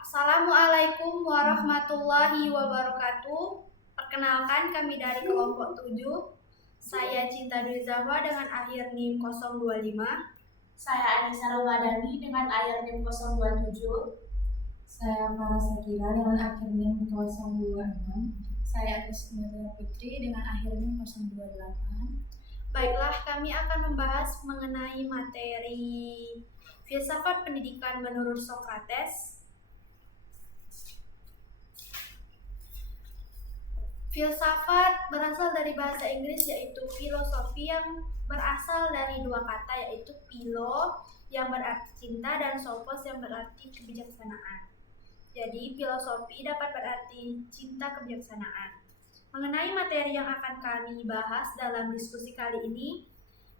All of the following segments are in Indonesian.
Assalamualaikum warahmatullahi wabarakatuh. Perkenalkan, kami dari kelompok 7. Saya Cinta Dwi Zahwa dengan akhir NIM 025. Saya Anissa Ramadhani dengan akhir NIM 027. Saya Farah Sakira dengan akhir NIM 026. Saya Agustina Putri dengan akhir NIM 028. Baiklah, kami akan membahas mengenai materi filsafat pendidikan menurut Sokrates. Filsafat berasal dari bahasa Inggris yaitu filosofi, yang berasal dari dua kata yaitu philo yang berarti cinta dan sophos yang berarti kebijaksanaan. Jadi filosofi dapat berarti cinta kebijaksanaan. Mengenai materi yang akan kami bahas dalam diskusi kali ini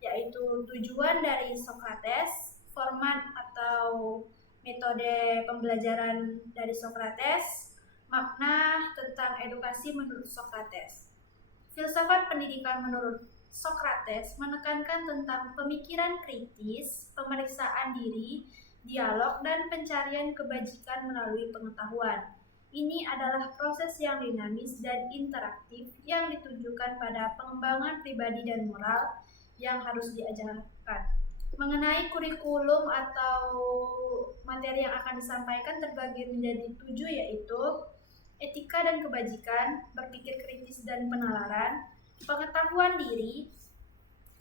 yaitu tujuan dari Sokrates, format atau metode pembelajaran dari Sokrates, makna tentang edukasi menurut Sokrates. Filsafat pendidikan menurut Sokrates menekankan tentang pemikiran kritis, pemeriksaan diri, dialog, dan pencarian kebajikan melalui pengetahuan. Ini adalah proses yang dinamis dan interaktif yang ditujukan pada pengembangan pribadi dan moral yang harus diajarkan. Mengenai kurikulum atau materi yang akan disampaikan terbagi menjadi 7 yaitu etika dan kebajikan, berpikir kritis dan penalaran, pengetahuan diri,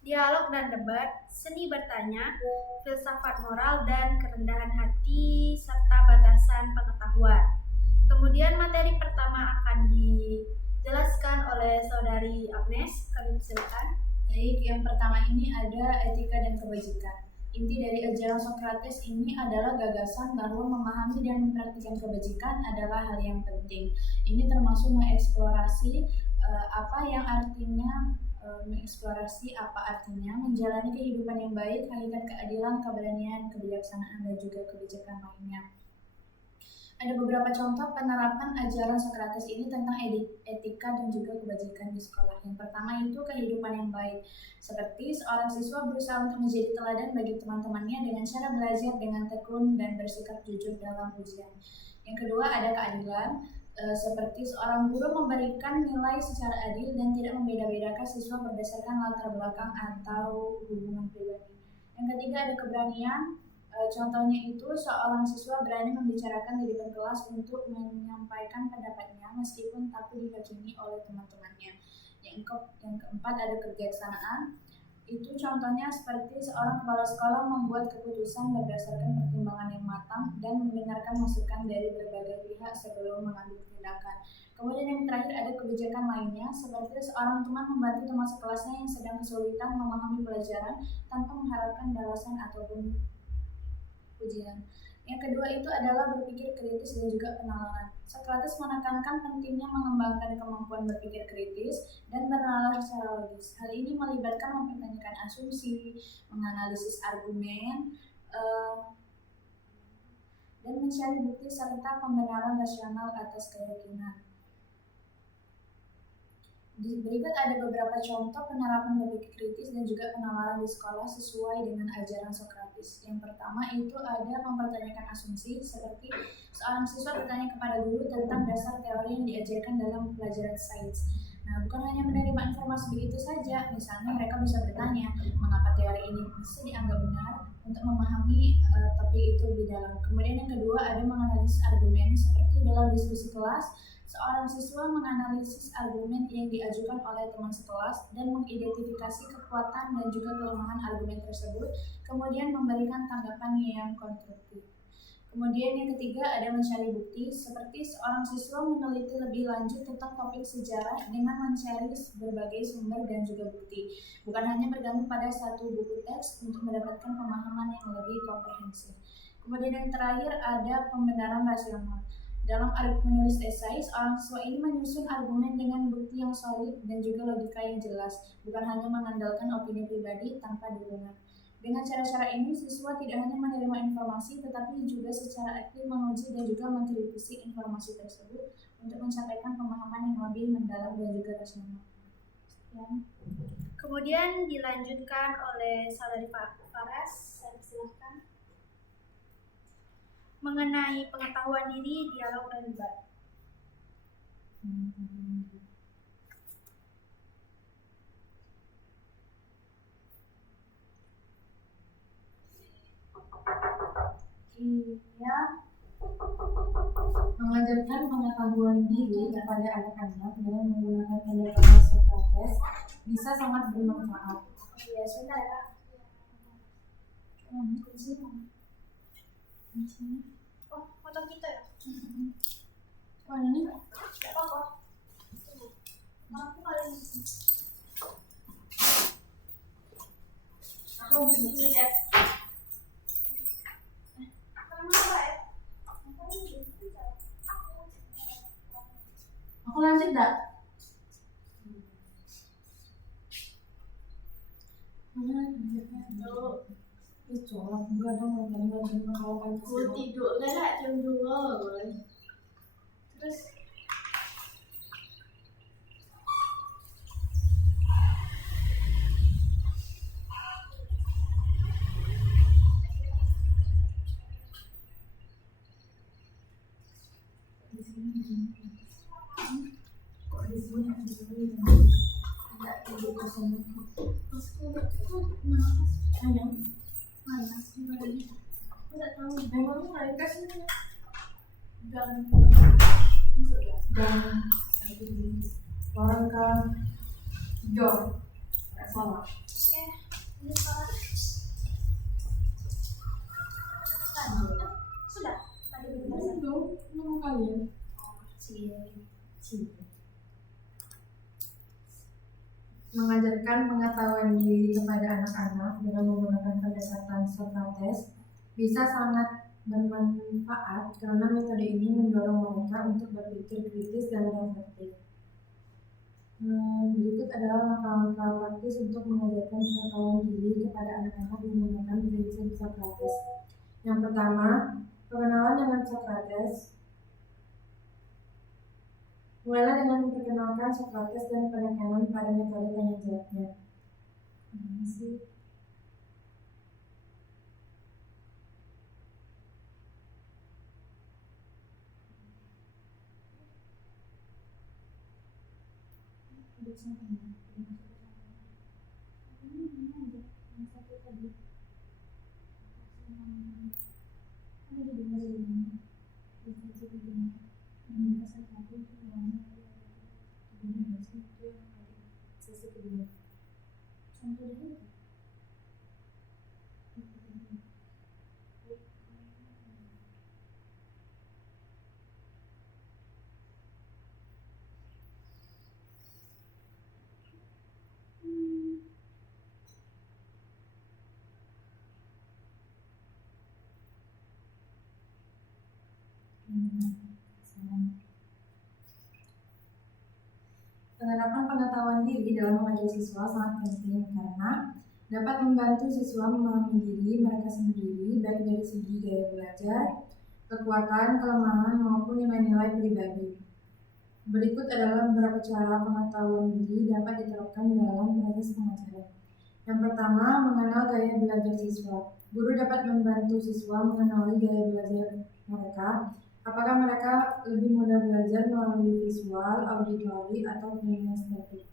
dialog dan debat, seni bertanya, filsafat moral, dan kerendahan hati, serta batasan pengetahuan. Kemudian materi pertama akan dijelaskan oleh Saudari Agnes. Kami silakan. Baik, yang pertama ini ada etika dan kebajikan. Inti dari ajaran Sokrates ini adalah gagasan bahwa memahami dan mempraktikkan kebajikan adalah hal yang penting. Ini termasuk mengeksplorasi apa artinya menjalani kehidupan yang baik, hakikat keadilan, keberanian, kebijaksanaan, dan juga kebijakan lainnya. Ada beberapa contoh penerapan ajaran Sokrates ini tentang etika dan juga kebajikan di sekolah. Yang pertama itu kehidupan yang baik. Seperti seorang siswa berusaha untuk menjadi teladan bagi teman-temannya dengan cara belajar dengan tekun dan bersikap jujur dalam ujian. Yang kedua ada keadilan. Seperti seorang guru memberikan nilai secara adil dan tidak membeda-bedakan siswa berdasarkan latar belakang atau hubungan pribadi. Yang ketiga ada keberanian. Contohnya itu seorang siswa berani membicarakan di depan kelas untuk menyampaikan pendapatnya meskipun takut dihakimi oleh teman-temannya. Yang keempat ada kebijaksanaan. Itu contohnya seperti seorang kepala sekolah membuat keputusan berdasarkan pertimbangan yang matang dan mendengarkan masukan dari berbagai pihak sebelum mengambil tindakan. Kemudian yang terakhir ada kebijakan lainnya, seperti seorang teman membantu teman sekelasnya yang sedang kesulitan memahami pelajaran tanpa mengharapkan balasan ataupun ujian. Yang kedua itu adalah berpikir kritis dan juga penalaran. Sokrates menekankan pentingnya mengembangkan kemampuan berpikir kritis dan bernalar secara logis. Hal ini melibatkan mempertanyakan asumsi, menganalisis argumen, dan mencari bukti serta pembenaran rasional atas keyakinan. Berikut ada beberapa contoh penerapan berpikir kritis dan juga penalaran di sekolah sesuai dengan ajaran Sokrates. Yang pertama itu ada mempertanyakan asumsi, seperti seorang siswa bertanya kepada guru tentang dasar teori yang diajarkan dalam pelajaran sains. Nah, bukan hanya menerima informasi begitu saja, misalnya mereka bisa bertanya mengapa teori ini bisa dianggap benar untuk memahami topik itu lebih dalam. Kemudian yang kedua ada menganalisis argumen, seperti dalam diskusi kelas, seorang siswa menganalisis argumen yang diajukan oleh teman sekelas dan mengidentifikasi kekuatan dan juga kelemahan argumen tersebut, kemudian memberikan tanggapan yang konstruktif. Kemudian yang ketiga ada mencari bukti, seperti seorang siswa meneliti lebih lanjut tentang topik sejarah dengan mencari berbagai sumber dan juga bukti, bukan hanya bergantung pada satu buku teks untuk mendapatkan pemahaman yang lebih komprehensif. Kemudian yang terakhir ada pembenaran rasional. Dalam menulis esai, seorang siswa ini menyusun argumen dengan bukti yang solid dan juga logika yang jelas, bukan hanya mengandalkan opini pribadi tanpa dukungan. Dengan cara-cara ini, siswa tidak hanya menerima informasi, tetapi juga secara aktif menguji dan juga mengkritisi informasi tersebut untuk mencapai pemahaman yang lebih mendalam dan juga rasional. Kemudian dilanjutkan oleh saudari Faras, saya persilahkan. Mengenai pengetahuan diri, dialog dan debat. Iya, mengajarkan pengetahuan diri kepada anak-anak dengan menggunakan pendekatan Socrates bisa sangat bermanfaat. Iya, sebentar ya, Kak. Oh, foto kita ya? Oh ini Tidak apa-apa. Aku paling aku bisa lihat. Kenapa ya? aku lanjut dah. Itu enggak ada mau kalau kan Tidur lah jam 2. Terus orang ke Jor nggak salah. ini salah. Sudah. Tadi penjelasan. Itu nama kalian mengajarkan pengetahuan diri kepada anak-anak dengan menggunakan pendekatan Socrates bisa sangat bermanfaat karena metode ini mendorong mereka untuk berpikir kritis dan reflektif. Berikut adalah langkah-langkah praktis untuk mengajarkan pengetahuan diri kepada anak-anak menggunakan prinsip Socrates. Yang pertama, pengenalan dengan Socrates. Mulailah dengan memperkenalkan Socrates dan penekanan pada metode tanya jawabnya. Penerapan pengetahuan diri dalam mengajar siswa sangat penting karena dapat membantu siswa memahami diri mereka sendiri baik dari segi gaya belajar, kekuatan, kelemahan, maupun nilai-nilai pribadi. Berikut adalah beberapa cara pengetahuan diri dapat diterapkan dalam proses pengajaran. Yang pertama, mengenal gaya belajar siswa. Guru dapat membantu siswa mengenali gaya belajar mereka. Apakah mereka lebih mudah belajar melalui visual, auditori, atau kinestetik?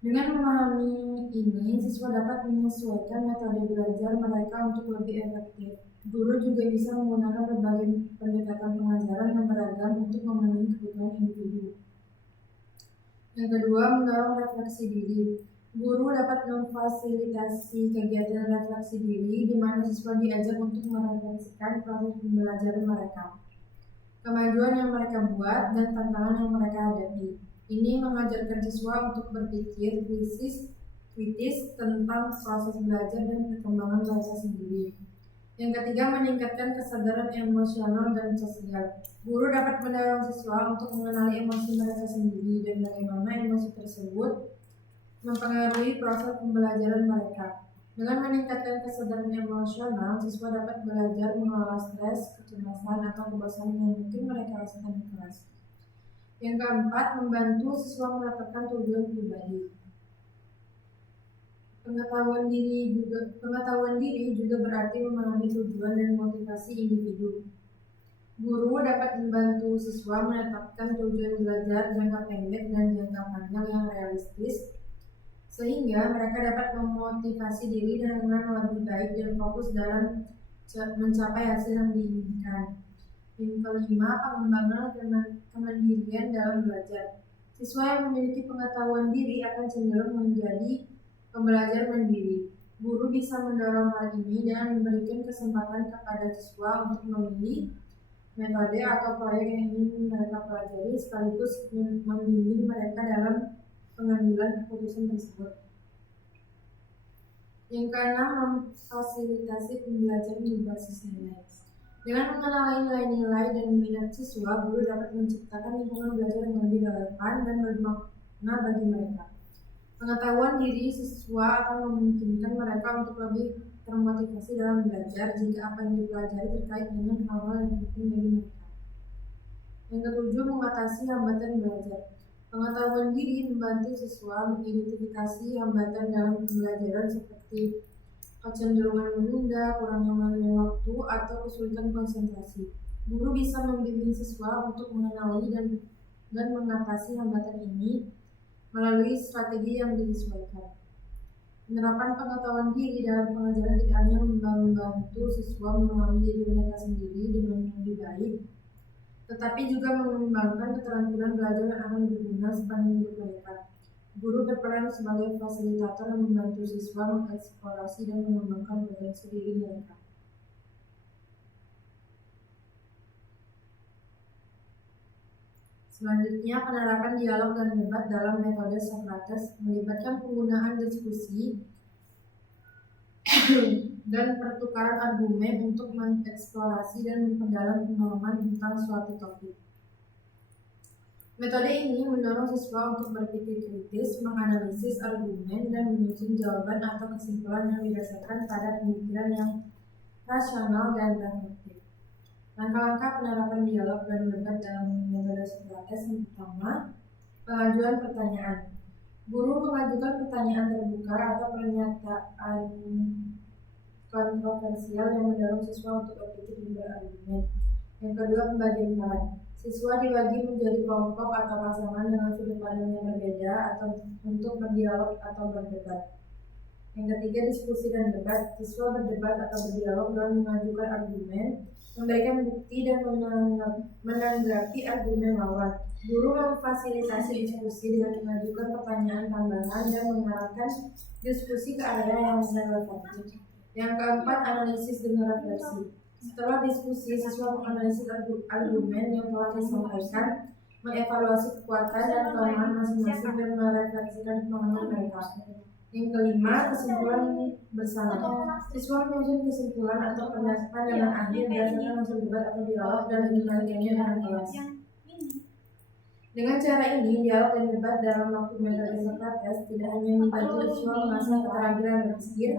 Dengan memahami ini, siswa dapat menyesuaikan metode belajar mereka untuk lebih efektif. Guru juga bisa menggunakan berbagai pendekatan pengajaran yang beragam untuk memenuhi kebutuhan individu. Yang kedua, mendorong refleksi diri. Guru dapat memfasilitasi kegiatan refleksi diri di mana siswa diajak untuk merefleksikan proses pembelajaran mereka, kemajuan yang mereka buat, dan tantangan yang mereka hadapi. Ini mengajarkan siswa untuk berpikir kritis tentang proses belajar dan perkembangan mereka sendiri. Yang ketiga, meningkatkan kesadaran emosional dan sosial. Guru dapat mendorong siswa untuk mengenali emosi mereka sendiri dan bagaimana emosi tersebut mempengaruhi proses pembelajaran mereka. Dengan meningkatkan kesadaran emosional, siswa dapat belajar mengelola stres, kecemasan, atau kebosanan yang mungkin mereka rasakan di kelas. Yang keempat, membantu siswa menetapkan tujuan pribadi. Pengetahuan diri juga berarti memahami tujuan dan motivasi individu. Guru dapat membantu siswa menetapkan tujuan belajar jangka pendek dan jangka panjang yang realistis, sehingga mereka dapat memotivasi diri dengan lebih baik dan fokus dalam mencapai hasil yang diinginkan. Yang kelima, pengembangan kemandirian dalam belajar. Siswa yang memiliki pengetahuan diri akan cenderung menjadi pembelajar mandiri. Guru bisa mendorong hal ini dengan memberikan kesempatan kepada siswa untuk memilih metode atau proyek yang ingin mereka pelajari, sekaligus membimbing mereka dalam pengambilan keputusan tersebut. Yang keenam, memfasilitasi pembelajaran berbasis nilai. Dengan mengenali nilai-nilai dan minat siswa, guru dapat menciptakan lingkungan belajar yang lebih relevan dan bermakna bagi mereka. Pengetahuan diri siswa akan memungkinkan mereka untuk lebih termotivasi dalam belajar jika apa yang dipelajari terkait dengan hal-hal yang penting bagi mereka. Yang ketujuh, mengatasi hambatan belajar. Pengetahuan diri membantu siswa mengidentifikasi hambatan dalam pembelajaran seperti kecenderungan menunda, kurangnya manfaat waktu, atau kesulitan konsentrasi. Guru bisa membimbing siswa untuk mengenali dan mengatasi hambatan ini melalui strategi yang disesuaikan. Penerapan pengetahuan diri dalam pengajaran tidak hanya membantu siswa memahami diri mereka sendiri dengan lebih baik, tetapi juga mengembangkan keterampilan belajar yang akan berguna sepanjang hidup mereka. Guru berperan sebagai fasilitator yang membantu siswa mengeksplorasi dan mengembangkan potensi diri mereka. Selanjutnya, penerapan dialog dan debat dalam metode Socrates melibatkan penggunaan diskusi dan pertukaran argumen untuk mengeksplorasi dan memperdalam pemahaman tentang suatu topik. Metode ini mendorong siswa untuk berpikir kritis, menganalisis argumen, dan menyusun jawaban atau kesimpulan yang didasarkan pada pemikiran yang rasional dan reflektif. Langkah-langkah penerapan dialog dan debat dalam metode Socrates yang pertama, pengajuan pertanyaan. Guru mengajukan pertanyaan terbuka atau pernyataan kontroversial yang mendorong siswa untuk berpikir dan berargumen. Yang kedua, pembagian peran. Siswa dibagi menjadi kelompok atau pasangan dengan sudut pandang yang berbeda atau untuk berdialog atau berdebat. Yang ketiga, diskusi dan debat. Siswa berdebat atau berdialog dengan mengajukan argumen, memberikan bukti dan menanggapi argumen lawan. Guru memfasilitasi diskusi dengan mengajukan pertanyaan tambahan dan mengarahkan diskusi ke area yang relevan. Yang keempat, analisis dan refleksi. Setelah diskusi, siswa menganalisis argumen yang telah disampaikan, mengevaluasi kekuatan dan kelemahan masing-masing dan merefleksikan pemahaman mereka. Yang kelima, kesimpulan bersama. Siswa menyusun kesimpulan atau pendapat dengan akhir berdasarkan hasil debat atau dialog dan dibandingkannya dengan kelas. Dengan cara ini, dialog dan debat dalam waktu metode Socrates tidak hanya membantu siswa mengasah keterampilan berpikir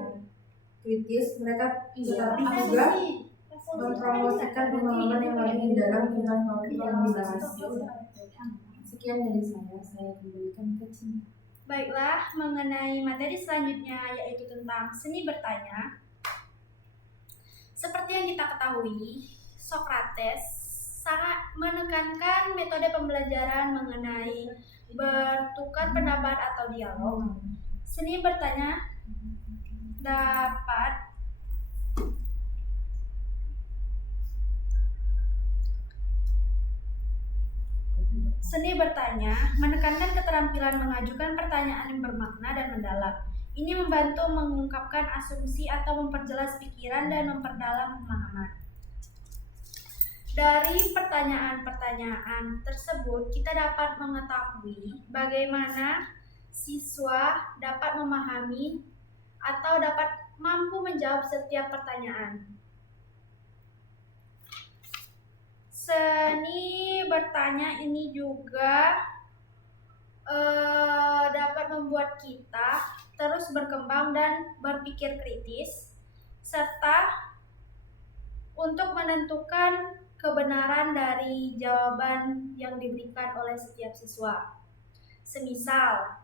kritis, mereka tetapi juga mempromosikan pemahaman yang lebih mendalam tentang topik yang dibahas. Sekian dari saya kembalikan ke Cinta. Baiklah, mengenai materi selanjutnya yaitu tentang seni bertanya. Seperti yang kita ketahui, Socrates sangat menekankan metode pembelajaran mengenai bertukar pendapat atau dialog. Seni bertanya dapat Seni bertanya menekankan keterampilan mengajukan pertanyaan yang bermakna dan mendalam. Ini membantu mengungkapkan asumsi atau memperjelas pikiran dan memperdalam pemahaman. Dari pertanyaan-pertanyaan tersebut, kita dapat mengetahui bagaimana siswa dapat memahami atau dapat mampu menjawab setiap pertanyaan. Seni bertanya ini juga dapat membuat kita terus berkembang dan berpikir kritis, serta untuk menentukan kebenaran dari jawaban yang diberikan oleh setiap siswa. Semisal,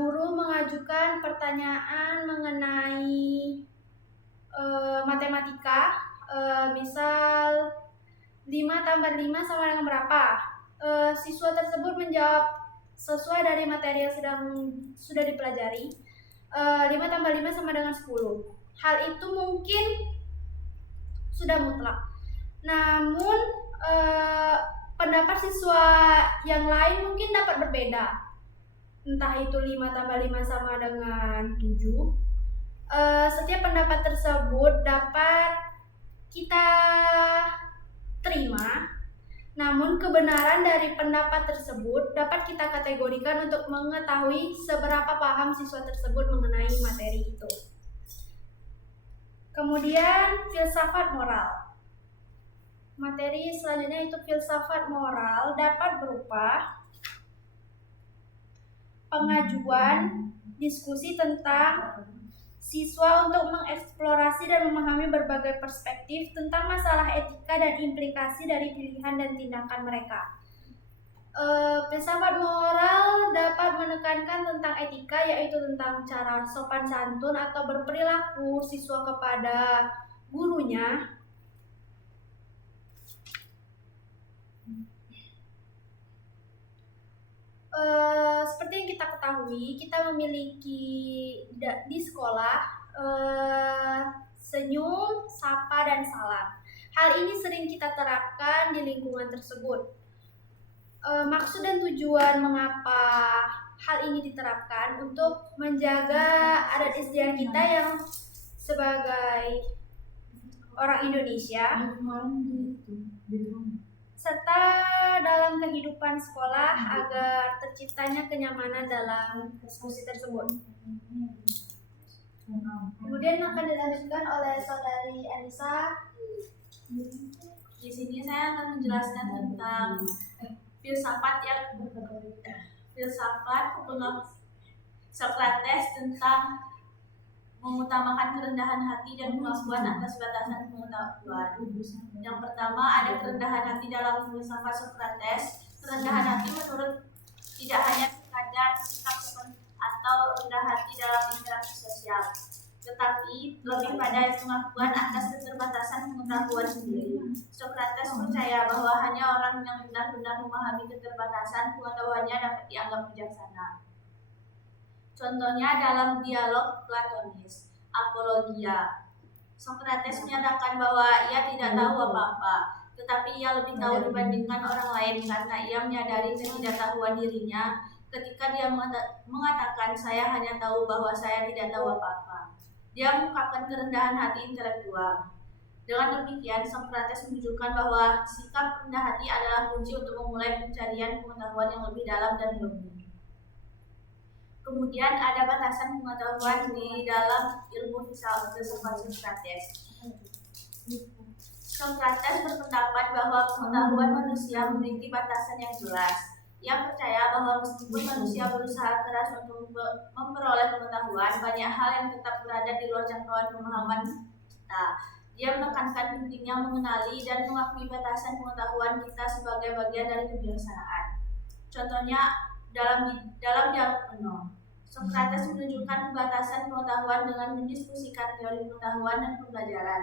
guru mengajukan pertanyaan mengenai matematika, misal 5 tambah 5 sama dengan berapa. Siswa tersebut menjawab sesuai dari materi yang sudah dipelajari. 5 tambah 5 sama dengan 10. Hal itu mungkin sudah mutlak. Namun pendapat siswa yang lain mungkin dapat berbeda. Entah itu 5 tambah 5 sama dengan 7. Setiap pendapat tersebut dapat kita terima, namun kebenaran dari pendapat tersebut dapat kita kategorikan untuk mengetahui seberapa paham siswa tersebut mengenai materi itu. Kemudian filsafat moral. Materi selanjutnya itu filsafat moral dapat berupa pengajuan diskusi tentang siswa untuk mengeksplorasi dan memahami berbagai perspektif tentang masalah etika dan implikasi dari pilihan dan tindakan mereka. Filsafat moral dapat menekankan tentang etika, yaitu tentang cara sopan santun atau berperilaku siswa kepada gurunya. Seperti yang kita ketahui, kita memiliki di sekolah senyum, sapa, dan salam. Hal ini sering kita terapkan di lingkungan tersebut. Maksud dan tujuan mengapa hal ini diterapkan untuk menjaga adat istiadat kita yang sebagai orang Indonesia, serta dalam kehidupan sekolah agar terciptanya kenyamanan dalam diskusi tersebut. Kemudian akan dilanjutkan oleh saudari Anissa. Di sini saya akan menjelaskan tentang filsafat Socrates tentang mengutamakan kerendahan hati dan pengakuan atas batasan pengetahuan. Yang pertama, ada kerendahan hati dalam filsafat Socrates. Kerendahan hati menurut tidak hanya sekadar sikap atau rendah hati dalam interaksi sosial, tetapi lebih pada pengakuan atas keterbatasan pengetahuan sendiri. Socrates percaya bahwa hanya orang yang benar-benar memahami keterbatasan pengetahuannya dapat dianggap bijaksana. Contohnya dalam dialog Platonis, Apologia. Socrates menyatakan bahwa ia tidak tahu apa-apa, tetapi ia lebih tahu dibandingkan orang lain karena ia menyadari ketidaktahuan dirinya ketika dia mengatakan saya hanya tahu bahwa saya tidak tahu apa-apa. Dia mengungkapkan kerendahan hati intelektual. Dengan demikian, Socrates menunjukkan bahwa sikap rendah hati adalah kunci untuk memulai pencarian pengetahuan yang lebih dalam dan murni. Kemudian ada batasan pengetahuan di dalam ilmu filsafat Socrates. Socrates berpendapat bahwa pengetahuan manusia memiliki batasan yang jelas. Ia percaya bahwa meskipun manusia berusaha keras untuk memperoleh pengetahuan, banyak hal yang tetap berada di luar jangkauan pemahaman kita. Dia menekankan pentingnya mengenali dan mengakui batasan pengetahuan kita sebagai bagian dari kebijaksanaan. Contohnya dalam dialog penuh, Socrates menunjukkan batasan pengetahuan dengan mendiskusikan teori pengetahuan dan pembelajaran.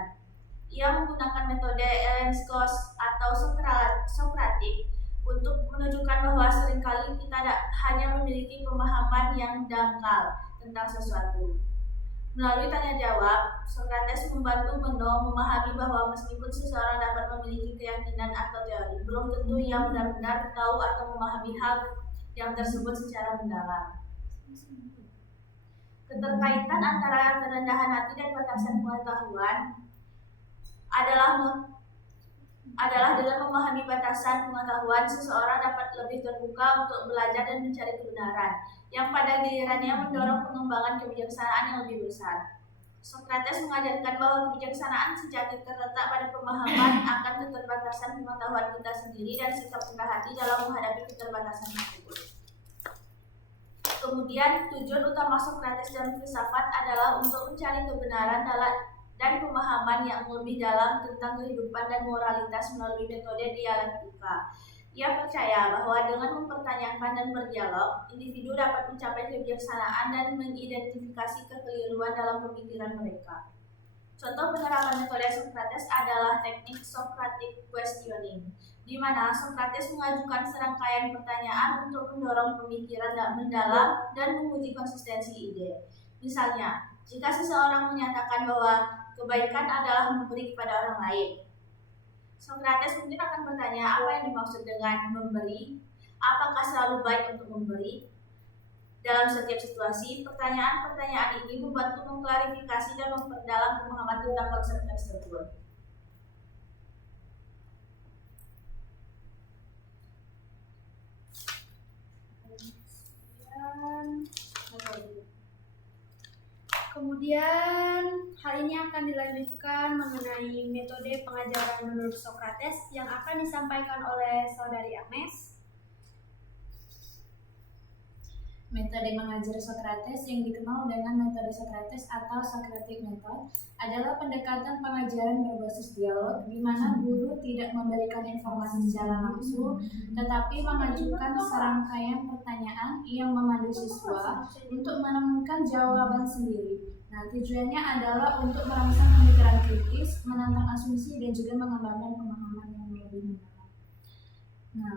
Ia menggunakan metode Elenskos atau Sokratik untuk menunjukkan bahwa seringkali kita hanya memiliki pemahaman yang dangkal tentang sesuatu. Melalui tanya jawab, Socrates membantu Meno memahami bahwa meskipun seseorang dapat memiliki keyakinan atau teori, belum tentu ia benar-benar tahu atau memahami hal yang tersebut secara mendalam. Keterkaitan antara kerendahan hati dan batasan pengetahuan adalah dengan memahami batasan pengetahuan, seseorang dapat lebih terbuka untuk belajar dan mencari kebenaran, yang pada gilirannya mendorong pengembangan kebijaksanaan yang lebih besar. Socrates mengajarkan bahwa kebijaksanaan sejati terletak pada pemahaman akan keterbatasan pengetahuan kita sendiri dan sikap rendah hati dalam menghadapi keterbatasan tersebut. Kemudian, tujuan utama Socrates dalam filsafat adalah untuk mencari kebenaran dan pemahaman yang lebih dalam tentang kehidupan dan moralitas melalui metode dialektika. Ia percaya bahwa dengan mempertanyakan dan berdialog, individu dapat mencapai kebijaksanaan dan mengidentifikasi kekeliruan dalam pemikiran mereka. Contoh penerapan metode Socrates adalah teknik Socratic questioning, di mana Socrates mengajukan serangkaian pertanyaan untuk mendorong pemikiran mendalam dan menguji konsistensi ide. Misalnya, jika seseorang menyatakan bahwa kebaikan adalah memberi kepada orang lain, Socrates mungkin akan bertanya apa yang dimaksud dengan memberi, apakah selalu baik untuk memberi. Dalam setiap situasi, pertanyaan-pertanyaan ini membantu mengklarifikasi dan memperdalam pemahaman tentang konsep tersebut. Kemudian hal ini akan dilanjutkan mengenai metode pengajaran menurut Socrates yang akan disampaikan oleh saudari Agnes. Metode mengajar Socrates yang dikenal dengan metode Socrates atau Socratic Method adalah pendekatan pengajaran berbasis dialog di mana guru tidak memberikan informasi secara langsung tetapi mengajukan serangkaian pertanyaan yang memandu siswa untuk menemukan jawaban sendiri. Nah, tujuannya adalah untuk merangsang pemikiran kritis, menantang asumsi dan juga mengembangkan pemahaman yang lebih mendalam. Nah,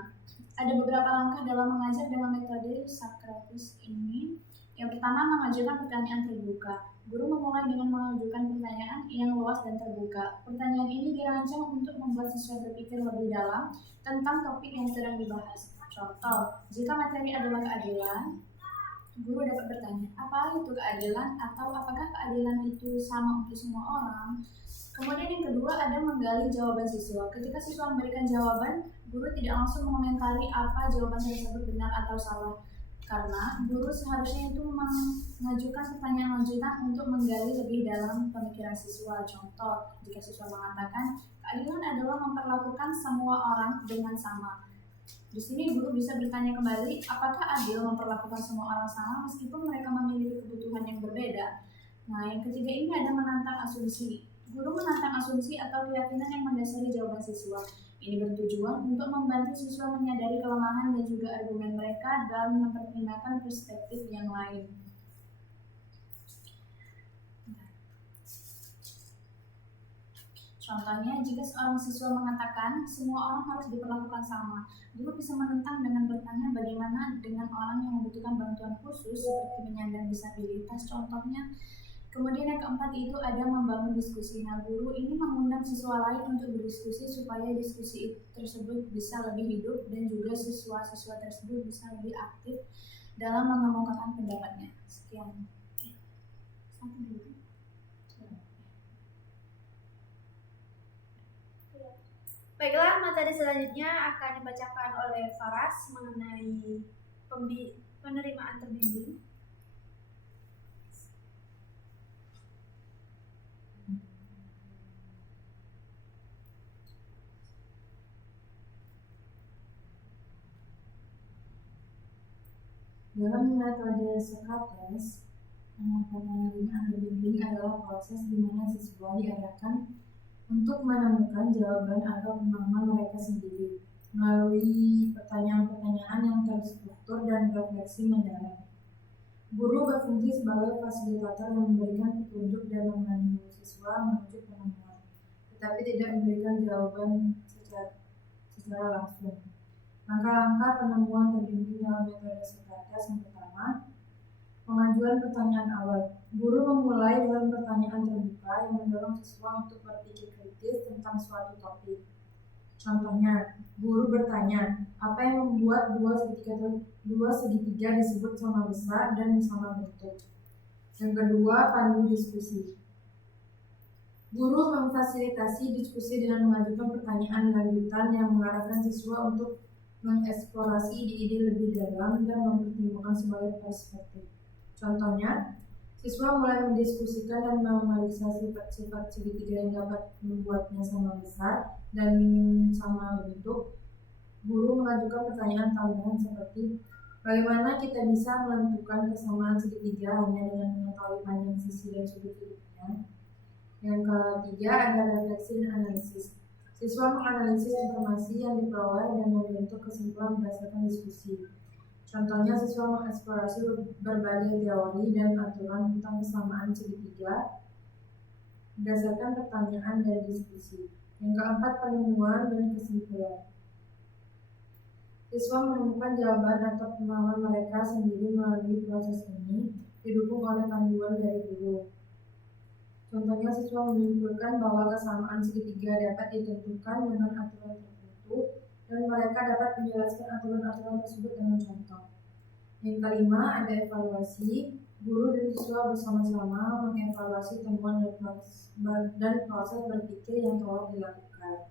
ada beberapa langkah dalam mengajar dengan metode Socrates ini. Yang pertama, mengajukan pertanyaan terbuka. Guru memulai dengan mengajukan pertanyaan yang luas dan terbuka. Pertanyaan ini dirancang untuk membuat siswa berpikir lebih dalam tentang topik yang sedang dibahas. Contoh, jika materi adalah keadilan, guru dapat bertanya, apa itu keadilan atau apakah keadilan itu sama untuk semua orang? Kemudian yang kedua ada menggali jawaban siswa. Ketika siswa memberikan jawaban, guru tidak langsung mengomentari apa jawaban tersebut benar atau salah. Karena guru seharusnya itu mengajukan pertanyaan lanjutan untuk menggali lebih dalam pemikiran siswa. Contoh, jika siswa mengatakan, keadilan adalah memperlakukan semua orang dengan sama. Di sini guru bisa bertanya kembali, apakah adil memperlakukan semua orang sama meskipun mereka memiliki kebutuhan yang berbeda? Nah, yang ketiga ini ada menantang asumsi. Guru menantang asumsi atau keyakinan yang mendasari jawaban siswa. Ini bertujuan untuk membantu siswa menyadari kelemahan dan juga argumen mereka dan mempertimbangkan perspektif yang lain. Contohnya, jika seorang siswa mengatakan semua orang harus diperlakukan sama, guru bisa menentang dengan bertanya bagaimana dengan orang yang membutuhkan bantuan khusus seperti penyandang disabilitas contohnya. Kemudian yang keempat itu ada membangun diskusi. Nah, guru ini mengundang siswa lain untuk berdiskusi supaya diskusi tersebut bisa lebih hidup dan juga siswa-siswa tersebut bisa lebih aktif dalam mengemukakan pendapatnya. Sekian. Sampai dulu. Baiklah, materi selanjutnya akan dibacakan oleh Faras mengenai penerimaan terbimbing. Dalam metode Socrates, penerimaan terbimbing adalah proses di mana siswa diarahkan untuk menemukan jawaban atau pemahaman mereka sendiri melalui pertanyaan-pertanyaan yang terstruktur dan refleksi mendalam. Guru berfungsi sebagai fasilitator yang memberikan petunjuk dan memandu siswa menuju penemuan, tetapi tidak memberikan jawaban secara langsung. Langkah-langkah penemuan terbimbing dalam metode Socrates yang pertama, pengajuan pertanyaan awal. Guru memulai dengan pertanyaan terbuka yang mendorong siswa untuk berpikir kritis tentang suatu topik. Contohnya, guru bertanya, apa yang membuat dua segitiga disebut sama besar dan sama bentuk? Yang kedua, pandu diskusi. Guru memfasilitasi diskusi dengan mengajukan pertanyaan lanjutan yang mengarahkan siswa untuk mengeksplorasi ide-ide lebih dalam dan mempertimbangkan sebagai perspektif. Contohnya, siswa mulai mendiskusikan dan memeriksa sifat-sifat segitiga yang dapat membuatnya sama besar dan sama bentuk. Guru mengajukan pertanyaan tambahan seperti, bagaimana kita bisa menentukan kesamaan segitiga hanya dengan mengetahui panjang sisi dan sudut sudutnya? Yang ketiga ada refleksi dan analisis. Siswa menganalisis informasi yang diperoleh dan membentuk kesimpulan berdasarkan diskusi. Contohnya, siswa mengeksplorasi berbagai teori dan aturan tentang kesamaan segitiga berdasarkan pertanyaan dan diskusi. Yang keempat, penemuan dan kesimpulan. Siswa menemukan jawaban atau pemahaman mereka sendiri melalui proses ini, didukung oleh panduan dari guru. Contohnya, siswa menyimpulkan bahwa kesamaan segitiga dapat ditentukan dengan aturan tertentu dan mereka dapat menjelaskan aturan-aturan tersebut dengan contoh. Yang kelima, ada evaluasi. Guru dan siswa bersama-sama mengevaluasi temuan dan proses berpikir yang telah dilakukan.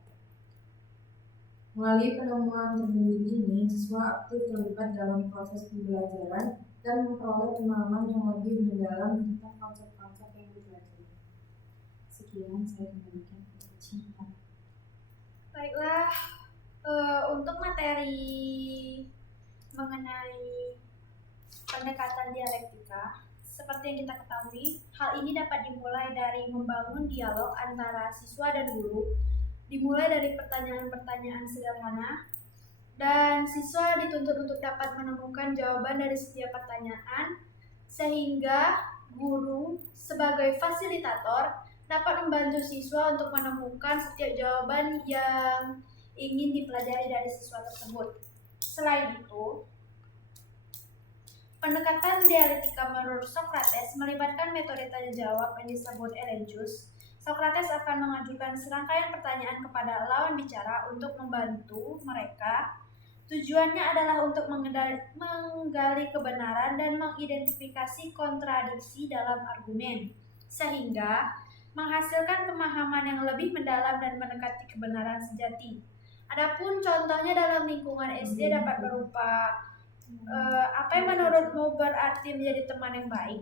Melalui penemuan terbimbing ini, siswa aktif terlibat dalam proses pembelajaran dan memperoleh pemahaman yang lebih mendalam tentang konsep-konsep yang dipelajari. Sekian saya kembalikan kepada Cinta. Baiklah, untuk materi mengenai pendekatan dialektika, seperti yang kita ketahui, hal ini dapat dimulai dari membangun dialog antara siswa dan guru, dimulai dari pertanyaan-pertanyaan sederhana, dan siswa dituntut untuk dapat menemukan jawaban dari setiap pertanyaan, sehingga guru sebagai fasilitator dapat membantu siswa untuk menemukan setiap jawaban yang ingin dipelajari dari siswa tersebut. Selain itu, pendekatan dialektika menurut Socrates melibatkan metode tanya jawab yang disebut Elenchus. Socrates akan mengajukan serangkaian pertanyaan kepada lawan bicara untuk membantu mereka. Tujuannya adalah untuk menggali kebenaran dan mengidentifikasi kontradiksi dalam argumen, sehingga menghasilkan pemahaman yang lebih mendalam dan mendekati kebenaran sejati. Adapun contohnya dalam lingkungan SD dapat berupa apa yang menurutmu berarti menjadi teman yang baik?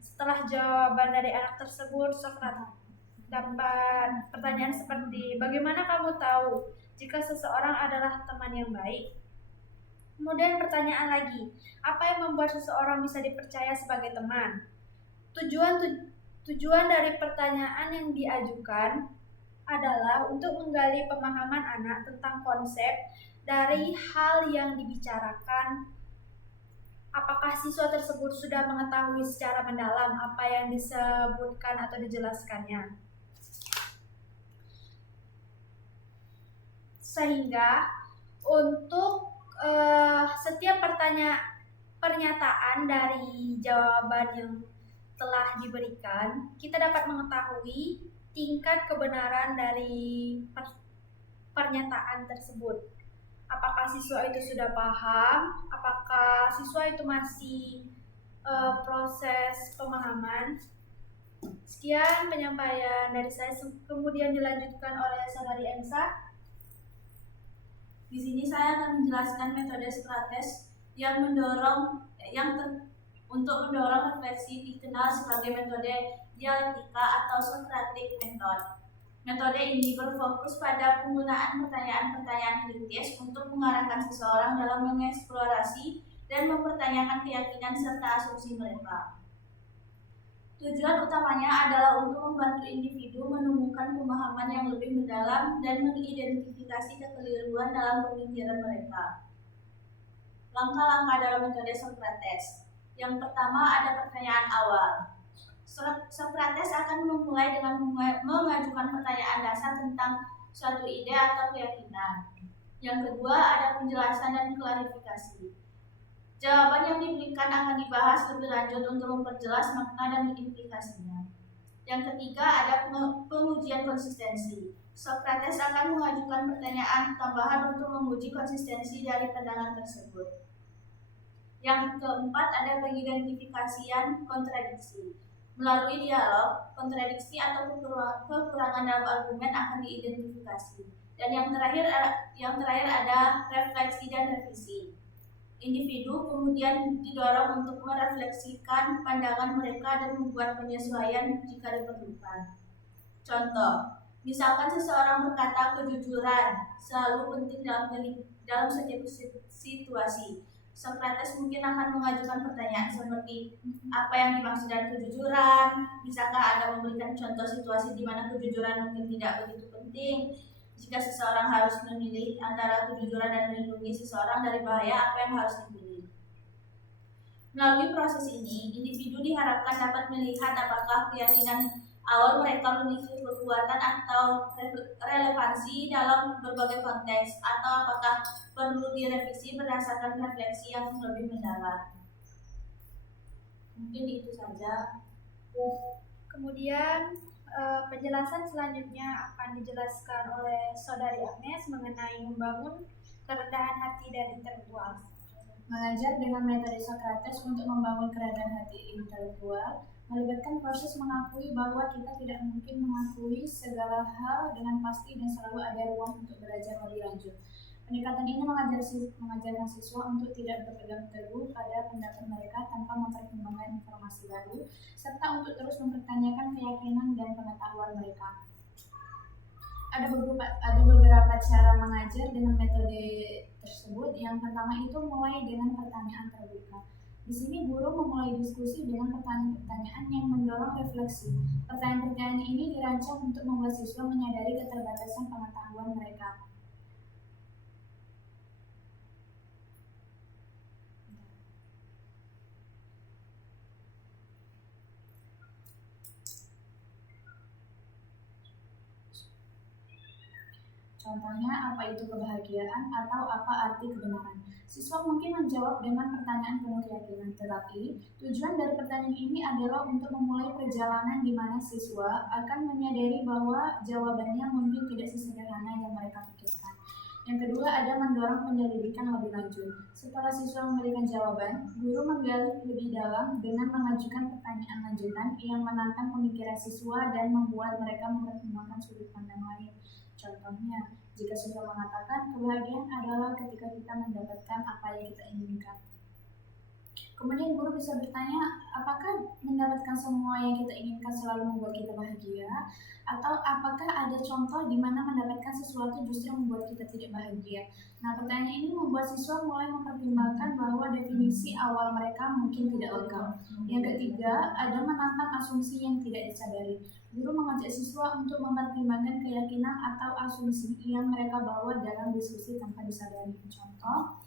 Setelah jawaban dari anak tersebut, Socrates dapat pertanyaan seperti, bagaimana kamu tahu jika seseorang adalah teman yang baik? Kemudian pertanyaan lagi, apa yang membuat seseorang bisa dipercaya sebagai teman? Tujuan dari pertanyaan yang diajukan adalah untuk menggali pemahaman anak tentang konsep dari hal yang dibicarakan. Apakah siswa tersebut sudah mengetahui secara mendalam apa yang disebutkan atau dijelaskannya? Sehingga untuk setiap pernyataan dari jawaban yang telah diberikan, kita dapat mengetahui tingkat kebenaran dari pernyataan tersebut. Apakah siswa itu sudah paham? Apakah siswa itu masih proses pemahaman? Sekian penyampaian dari saya, kemudian dilanjutkan oleh Saudari Ensa. Di sini saya akan menjelaskan metode Socrates yang untuk mendorong refleksi dikenal sebagai metode dialektika atau Socratic method. Metode ini berfokus pada penggunaan pertanyaan-pertanyaan kritis untuk mengarahkan seseorang dalam mengeksplorasi dan mempertanyakan keyakinan serta asumsi mereka. Tujuan utamanya adalah untuk membantu individu menemukan pemahaman yang lebih mendalam dan mengidentifikasi kekeliruan dalam pemikiran mereka. Langkah-langkah dalam metode Socrates. Yang pertama ada pertanyaan awal. Socrates akan memulai dengan mengajukan pertanyaan dasar tentang suatu ide atau keyakinan. Yang kedua ada penjelasan dan klarifikasi. Jawaban yang diberikan akan dibahas lebih lanjut untuk memperjelas makna dan implikasinya. Yang ketiga ada pengujian konsistensi. Socrates akan mengajukan pertanyaan tambahan untuk menguji konsistensi dari pandangan tersebut. Yang keempat ada pengidentifikasian kontradiksi. Melalui dialog, kontradiksi atau kekurangan dalam argumen akan diidentifikasi. Dan yang terakhir ada refleksi dan revisi. Individu kemudian didorong untuk merefleksikan pandangan mereka dan membuat penyesuaian jika diperlukan. Contoh, misalkan seseorang berkata kejujuran selalu penting dalam setiap situasi. Socrates mungkin akan mengajukan pertanyaan seperti apa yang dimaksud dengan kejujuran, bisakah Anda memberikan contoh situasi di mana kejujuran mungkin tidak begitu penting, Jika seseorang harus memilih antara kejujuran dan melindungi seseorang dari bahaya, apa yang harus dipilih? Melalui proses ini, individu diharapkan dapat melihat apakah keyakinan awal mereka memiliki kekuatan atau relevansi dalam berbagai konteks, atau apakah perlu direvisi berdasarkan refleksi yang lebih mendalam. Mungkin itu saja. Kemudian penjelasan selanjutnya akan dijelaskan oleh Saudari Agnes mengenai membangun kerendahan hati dan intelektual. Mengajar dengan metode Socrates untuk membangun kerendahan hati intelektual melibatkan proses mengakui bahwa kita tidak mungkin mengakui segala hal dengan pasti dan selalu ada ruang untuk belajar lebih lanjut. Pendekatan ini mengajarkan siswa untuk tidak berpegang teguh pada pendapat mereka tanpa mempertimbangkan informasi baru, serta untuk terus mempertanyakan keyakinan dan pengetahuan mereka. Ada beberapa cara mengajar dengan metode tersebut. Yang pertama itu mulai dengan pertanyaan terbuka. Di sini guru memulai diskusi dengan pertanyaan-pertanyaan yang mendorong refleksi. Pertanyaan-pertanyaan ini dirancang untuk membuat siswa menyadari keterbatasan pengetahuan mereka. Contohnya, apa itu kebahagiaan atau apa arti kebenaran? Siswa mungkin menjawab dengan pertanyaan penuh keyakinan, tetapi tujuan dari pertanyaan ini adalah untuk memulai perjalanan di mana siswa akan menyadari bahwa jawabannya mungkin tidak sesederhana yang mereka pikirkan. Yang kedua, ada mendorong penyelidikan lebih lanjut. Setelah siswa memberikan jawaban, guru menggali lebih dalam dengan mengajukan pertanyaan lanjutan yang menantang pemikiran siswa dan membuat mereka mempertimbangkan sudut pandang lain. Contohnya, jika siswa mengatakan kebahagiaan adalah ketika kita mendapatkan apa yang kita inginkan. Kemudian guru bisa bertanya, apakah mendapatkan semua yang kita inginkan selalu membuat kita bahagia? Atau apakah ada contoh di mana mendapatkan sesuatu justru membuat kita tidak bahagia? Nah, pertanyaan ini membuat siswa mulai mempertimbangkan bahwa definisi awal mereka mungkin tidak lengkap. Yang ketiga, ada menantang asumsi yang tidak disadari. Guru mengajak siswa untuk mempertimbangkan keyakinan atau asumsi yang mereka bawa dalam diskusi tanpa disadari. Contoh,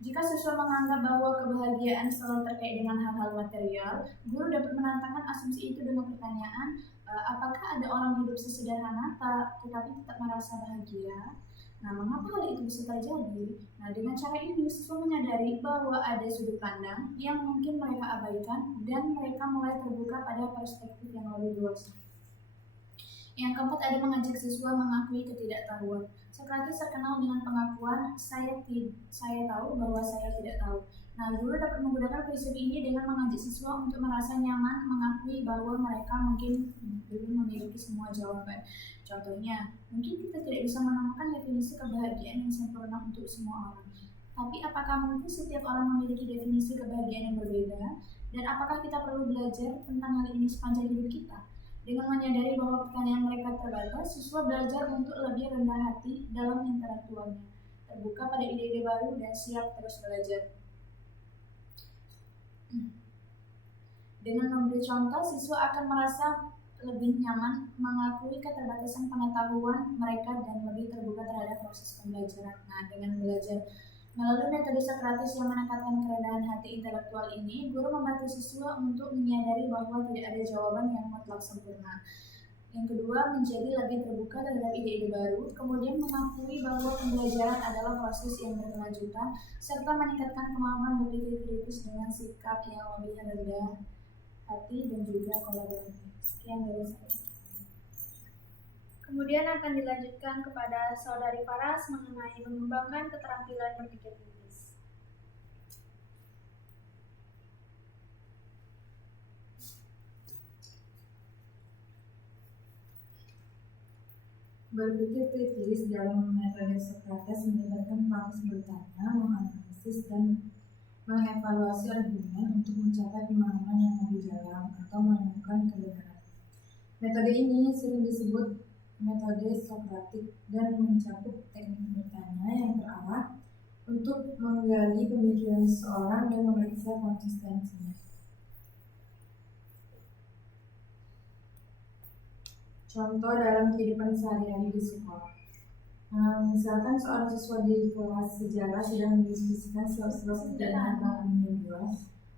jika siswa menganggap bahwa kebahagiaan selalu terkait dengan hal-hal material, guru dapat menantangkan asumsi itu dengan pertanyaan, apakah ada orang hidup sesederhana tetapi tetap merasa bahagia? Nah, mengapa hal itu bisa terjadi? Nah, dengan cara ini siswa menyadari bahwa ada sudut pandang yang mungkin mereka abaikan dan mereka mulai terbuka pada perspektif yang lebih luas. Yang keempat, ada mengajak siswa mengakui ketidaktahuan. Socrates terkenal dengan pengakuan, saya tahu bahwa saya tidak tahu. Nah, guru dapat menggunakan prinsip ini dengan mengajak siswa untuk merasa nyaman mengakui bahwa mereka mungkin belum memiliki semua jawaban. Contohnya, mungkin kita tidak bisa menemukan definisi kebahagiaan yang sempurna untuk semua orang. Tapi apakah mungkin setiap orang memiliki definisi kebahagiaan yang berbeda? Dan apakah kita perlu belajar tentang hal ini sepanjang hidup kita? Dengan menyadari bahwa pertanyaan mereka terbatas, siswa belajar untuk lebih rendah hati dalam intelektualnya, terbuka pada ide-ide baru dan siap terus belajar. Dengan memberi contoh, siswa akan merasa lebih nyaman mengakui keterbatasan pengetahuan mereka dan lebih terbuka terhadap proses pembelajaran. Nah, dengan belajar melalui metode Socrates yang menekankan kerendahan hati intelektual ini, guru membantu siswa untuk menyadari bahwa tidak ada jawaban yang mutlak sempurna. Yang kedua, menjadi lebih terbuka terhadap ide-ide baru, kemudian mengakui bahwa pembelajaran adalah proses yang berkelanjutan, serta meningkatkan kemampuan berpikir kritis dengan sikap yang lebih rendah hati dan juga kolaboratif. Sekian dari saya. Kemudian akan dilanjutkan kepada Saudari Paras mengenai mengembangkan keterampilan berpikir kritis. Berpikir kritis dalam metode Socrates melibatkan proses bertanya, menganalisis, dan mengevaluasi argumen untuk mencapai pemahaman yang lebih dalam atau menemukan kebenaran. Metode ini sering disebut metode Sokratik dan mencakup teknik bertanya yang terarah untuk menggali pemikiran seseorang dan memeriksa konsistensinya. Contoh dalam kehidupan sehari-hari di sekolah. Misalkan seorang siswa di kelas sejarah sedang mendiskusikan seluas kegiatan tentang dunia 2,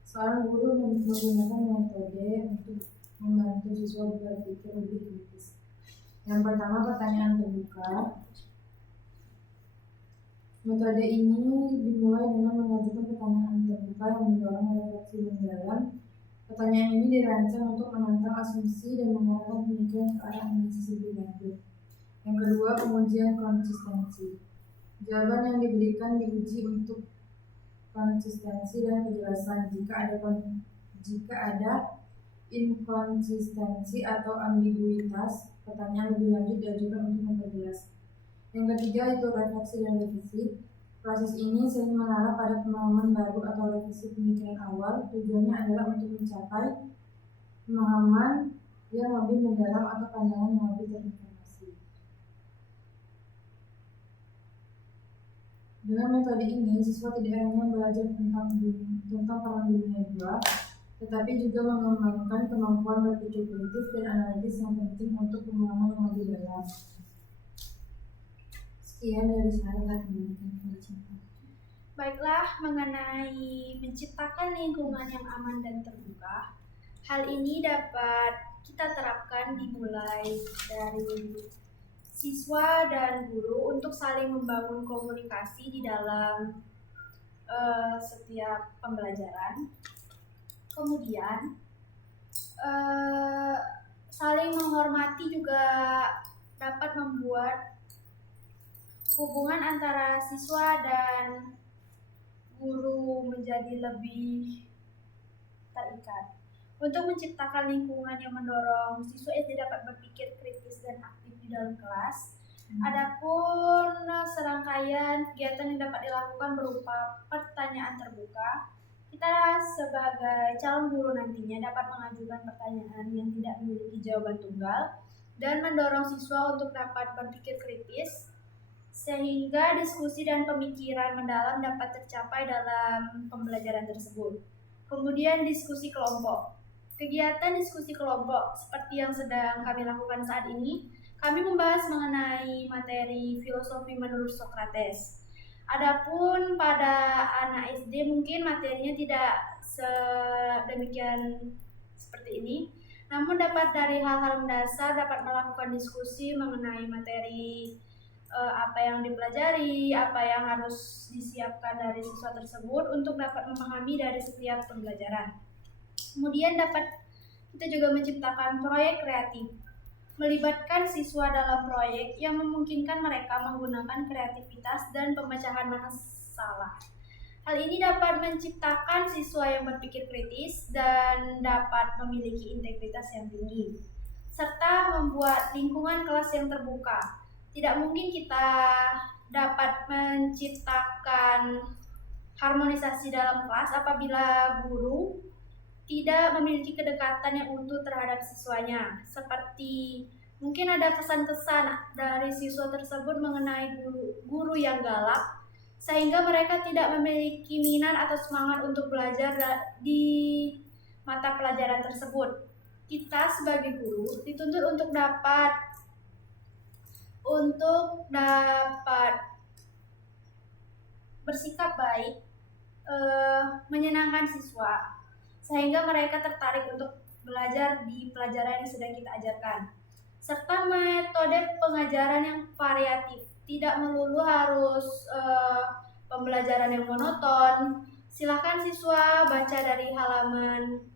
seorang guru menggunakan metode untuk membantu siswa berpikir lebih kritis. Yang pertama, pertanyaan terbuka. Metode ini dimulai dengan mengajukan pertanyaan terbuka yang mendorong refleksi mendalam. Pertanyaan ini dirancang untuk menantang asumsi dan mengarahkan pemikiran ke arah analisis lebih lanjut. Yang kedua, pengujian konsistensi. Jawaban yang diberikan diuji untuk konsistensi dan kejelasan. Jika ada inkonsistensi atau ambiguitas, pertanyaan lebih lanjut diajukan untuk memperjelas. Yang ketiga itu refleksi dan revisi. Proses ini sering mengarah pada pemahaman baru atau revisi pemikiran awal. Tujuannya adalah untuk mencapai pemahaman yang lebih mendalam atau pandangan yang lebih terinformasi. Dengan metode ini, siswa tidak hanya belajar tentang perang dunia 2, tetapi juga mengembangkan kemampuan berpikir kritis dan analitis yang penting untuk pemahaman yang lebih dalam. Sekian dari saya. Baiklah, mengenai menciptakan lingkungan yang aman dan terbuka, hal ini dapat kita terapkan dimulai dari siswa dan guru untuk saling membangun komunikasi di dalam setiap pembelajaran. Kemudian saling menghormati juga dapat membuat hubungan antara siswa dan guru menjadi lebih terikat. Untuk menciptakan lingkungan yang mendorong siswa SD dapat berpikir kritis dan aktif di dalam kelas, adapun serangkaian kegiatan yang dapat dilakukan berupa pertanyaan terbuka. Kita sebagai calon guru nantinya dapat mengajukan pertanyaan yang tidak memiliki jawaban tunggal dan mendorong siswa untuk dapat berpikir kritis, sehingga diskusi dan pemikiran mendalam dapat tercapai dalam pembelajaran tersebut. Kemudian diskusi kelompok. Kegiatan diskusi kelompok seperti yang sedang kami lakukan saat ini, kami membahas mengenai materi filosofi menurut Socrates. Adapun pada anak SD mungkin materinya tidak sedemikian seperti ini, namun dapat dari hal-hal mendasar dapat melakukan diskusi mengenai materi apa yang dipelajari, apa yang harus disiapkan dari siswa tersebut untuk dapat memahami dari setiap pembelajaran. Kemudian kita juga menciptakan proyek kreatif, melibatkan siswa dalam proyek yang memungkinkan mereka menggunakan kreativitas dan pemecahan masalah. Hal ini dapat menciptakan siswa yang berpikir kritis dan dapat memiliki integritas yang tinggi, serta membuat lingkungan kelas yang terbuka. Tidak mungkin kita dapat menciptakan harmonisasi dalam kelas apabila guru tidak memiliki kedekatan yang utuh terhadap siswanya. Seperti mungkin ada kesan-kesan dari siswa tersebut mengenai guru yang galak, sehingga mereka tidak memiliki minat atau semangat untuk belajar di mata pelajaran tersebut. Kita sebagai guru dituntut untuk dapat bersikap baik, menyenangkan siswa, sehingga mereka tertarik untuk belajar di pelajaran yang sedang kita ajarkan. Serta metode pengajaran yang variatif, tidak melulu harus pembelajaran yang monoton. Silakan siswa baca dari halaman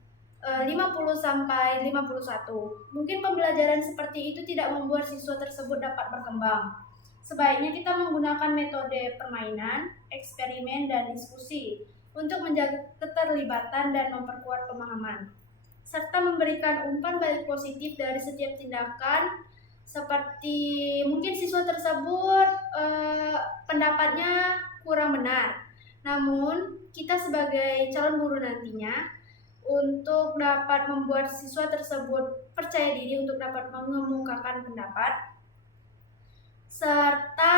50 sampai 51. Mungkin pembelajaran seperti itu tidak membuat siswa tersebut dapat berkembang. Sebaiknya kita menggunakan metode permainan, eksperimen, dan diskusi untuk menjaga keterlibatan dan memperkuat pemahaman, serta memberikan umpan balik positif dari setiap tindakan. Seperti mungkin siswa tersebut pendapatnya kurang benar, namun kita sebagai calon guru nantinya untuk dapat membuat siswa tersebut percaya diri untuk dapat mengemukakan pendapat, serta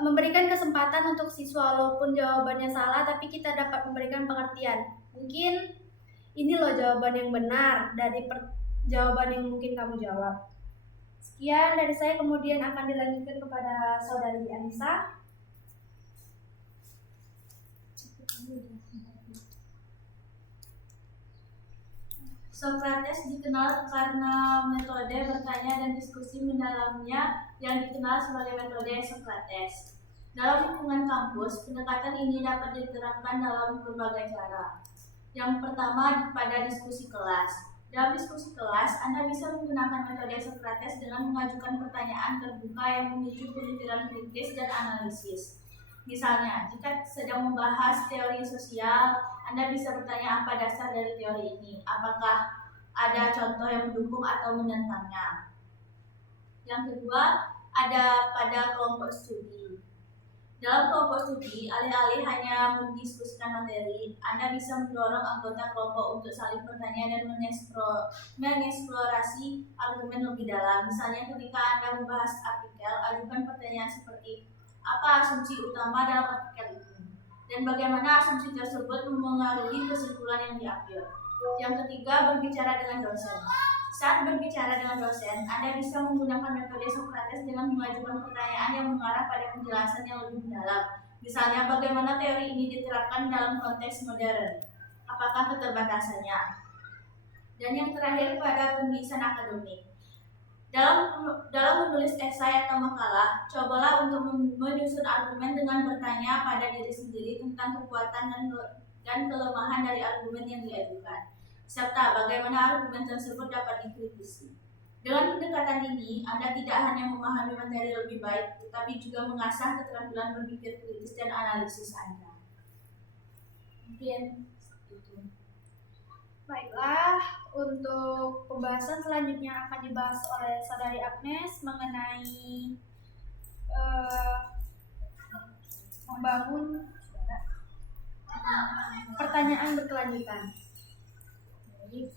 memberikan kesempatan untuk siswa walaupun jawabannya salah, tapi kita dapat memberikan pengertian. Mungkin ini loh jawaban yang benar dari jawaban yang mungkin kamu jawab. Sekian dari saya, kemudian akan dilanjutkan kepada saudari Anissa. Socrates dikenal karena metode bertanya dan diskusi mendalamnya yang dikenal sebagai metode Socrates. Dalam lingkungan kampus, pendekatan ini dapat diterapkan dalam berbagai cara. Yang pertama, pada diskusi kelas. Dalam diskusi kelas, Anda bisa menggunakan metode Socrates dengan mengajukan pertanyaan terbuka yang memicu pemikiran kritis dan analisis. Misalnya, jika sedang membahas teori sosial, Anda bisa bertanya apa dasar dari teori ini, apakah ada contoh yang mendukung atau menentangnya. Yang kedua, ada pada kelompok studi. Dalam kelompok studi, alih-alih hanya mendiskusikan materi, Anda bisa mendorong anggota kelompok untuk saling bertanya dan mengeksplorasi argumen lebih dalam. Misalnya ketika Anda membahas artikel, ajukan pertanyaan seperti apa asumsi utama dalam artikel itu, dan bagaimana asumsi tersebut memengaruhi kesimpulan yang diambil. Yang ketiga, berbicara dengan dosen. Saat berbicara dengan dosen, Anda bisa menggunakan metode Socrates dengan mengajukan pertanyaan yang mengarah pada penjelasan yang lebih mendalam. Misalnya, bagaimana teori ini diterapkan dalam konteks modern? Apakah keterbatasannya? Dan yang terakhir, pada penulisan akademik. Dalam menulis esai atau makalah, cobalah untuk menyusun argumen dengan bertanya pada diri sendiri tentang kekuatan dan kelemahan dari argumen yang diajukan, serta bagaimana argumen tersebut dapat dikritisi. Dengan pendekatan ini, Anda tidak hanya memahami materi lebih baik, tetapi juga mengasah keterampilan berpikir kritis dan analisis Anda. Mungkin itu. Baiklah, untuk pembahasan selanjutnya akan dibahas oleh saudari Agnes mengenai membangun pertanyaan berkelanjutan. Jadi,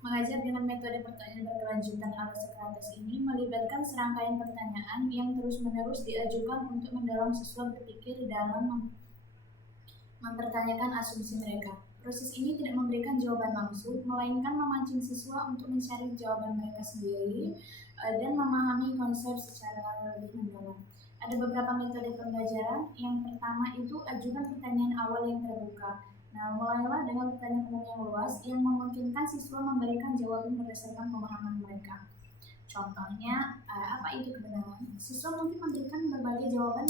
mengajar dengan metode pertanyaan berkelanjutan ala Socrates ini melibatkan serangkaian pertanyaan yang terus-menerus diajukan untuk mendorong siswa berpikir dalam mempertanyakan asumsi mereka. Proses ini tidak memberikan jawaban langsung, melainkan memancing siswa untuk mencari jawaban mereka sendiri dan memahami konsep secara lebih mendalam. Ada beberapa metode pembelajaran. Yang pertama itu ajukan pertanyaan awal yang terbuka. Nah, mulailah dengan pertanyaan umum yang luas yang memungkinkan siswa memberikan jawaban berdasarkan pemahaman mereka. Contohnya, apa itu kebenaran? Siswa mungkin memberikan berbagai jawaban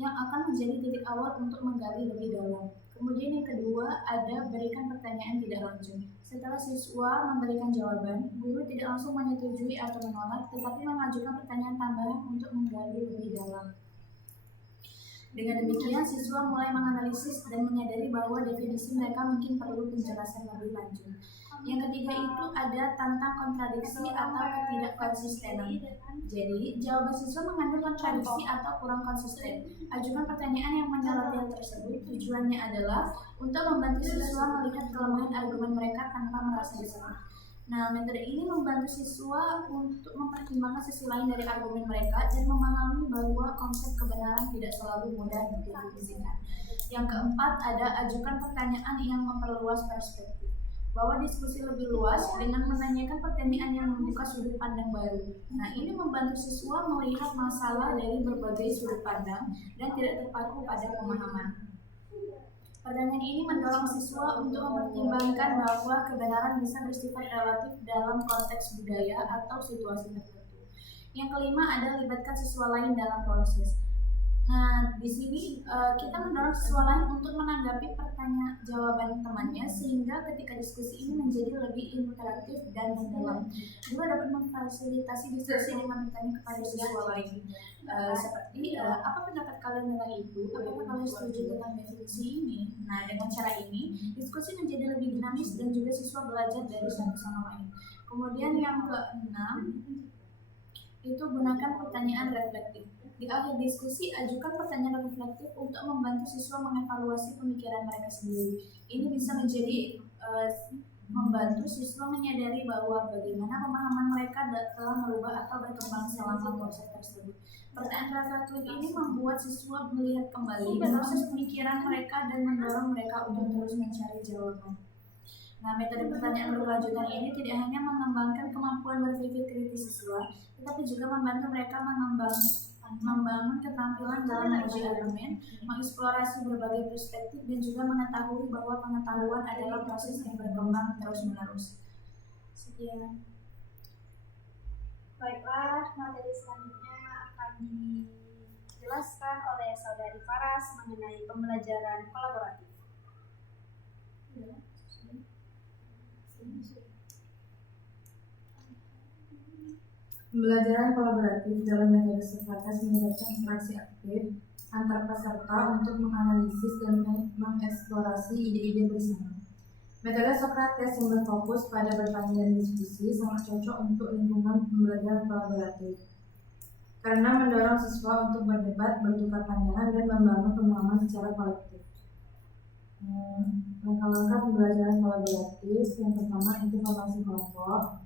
yang akan menjadi titik awal untuk menggali lebih dalam. Kemudian yang kedua, ada berikan pertanyaan tidak langsung. Setelah siswa memberikan jawaban, guru tidak langsung menyetujui atau menolak, tetapi mengajukan pertanyaan tambahan untuk menggali lebih dalam. Dengan demikian, siswa mulai menganalisis dan menyadari bahwa definisi mereka mungkin perlu penjelasan lebih lanjut. Yang ketiga itu ada tantang kontradiksi atau ketidakkonsistenan. Jadi, jawaban siswa mengandung kontradiksi atau kurang konsisten. Ajukan pertanyaan yang menyoroti hal tersebut. Tujuannya adalah untuk membantu siswa melihat kelemahan argumen mereka tanpa merasa diserang. Nah, metode ini membantu siswa untuk mempertimbangkan sisi lain dari argumen mereka dan memahami bahwa konsep kebenaran tidak selalu mudah didefinisikan. Yang keempat, ada ajukan pertanyaan yang memperluas perspektif. Bawa diskusi lebih luas dengan menanyakan pertanyaan yang membuka sudut pandang baru. Nah, ini membantu siswa melihat masalah dari berbagai sudut pandang dan tidak terpaku pada pemahaman. Pertanyaan ini mendorong siswa untuk mempertimbangkan bahwa kebenaran bisa bersifat relatif dalam konteks budaya atau situasi tertentu. Yang kelima ada libatkan siswa lain dalam proses. Nah, di sini kita mendorong siswa lain untuk menanggapi pertanyaan jawaban temannya sehingga ketika diskusi ini menjadi lebih interaktif dan mendalam. Juga dapat memfasilitasi diskusi dengan bertanya kepada siswa lain. Seperti apa pendapat kalian tentang itu? Apakah kalian setuju tentang definisi ini? Nah, dengan cara ini diskusi menjadi lebih dinamis dan juga siswa belajar dari satu sama lain. Kemudian yang keenam itu gunakan pertanyaan reflektif. Di akhir diskusi, ajukan pertanyaan reflektif untuk membantu siswa mengevaluasi pemikiran mereka sendiri. Ini bisa menjadi membantu siswa menyadari bahwa bagaimana pemahaman mereka telah merubah atau berkembang selama proses tersebut. Pertanyaan reflektif ini membuat siswa melihat kembali proses pemikiran mereka dan mendorong mereka untuk terus mencari jawaban. Nah, metode pertanyaan berkelanjutan ini tidak hanya mengembangkan kemampuan berpikir kritis siswa, tetapi juga membantu mereka membangun keterampilan dalam menguji argumen, mengeksplorasi berbagai perspektif, dan juga mengetahui bahwa pengetahuan adalah proses yang berkembang terus-menerus. Sekian. Baiklah, materi selanjutnya akan dijelaskan oleh Saudari Faras mengenai pembelajaran kolaboratif. Pembelajaran kolaboratif dalam metode Sokrates melibatkan interaksi aktif antar peserta untuk menganalisis dan mengeksplorasi ide-ide bersama. Metode Sokrates yang berfokus pada bertanya dan diskusi sangat cocok untuk lingkungan pembelajaran kolaboratif karena mendorong siswa untuk berdebat, bertukar pandangan, dan membangun pemahaman secara kolektif. Langkah-langkah pembelajaran kolaboratif yang pertama itu formasi kelompok.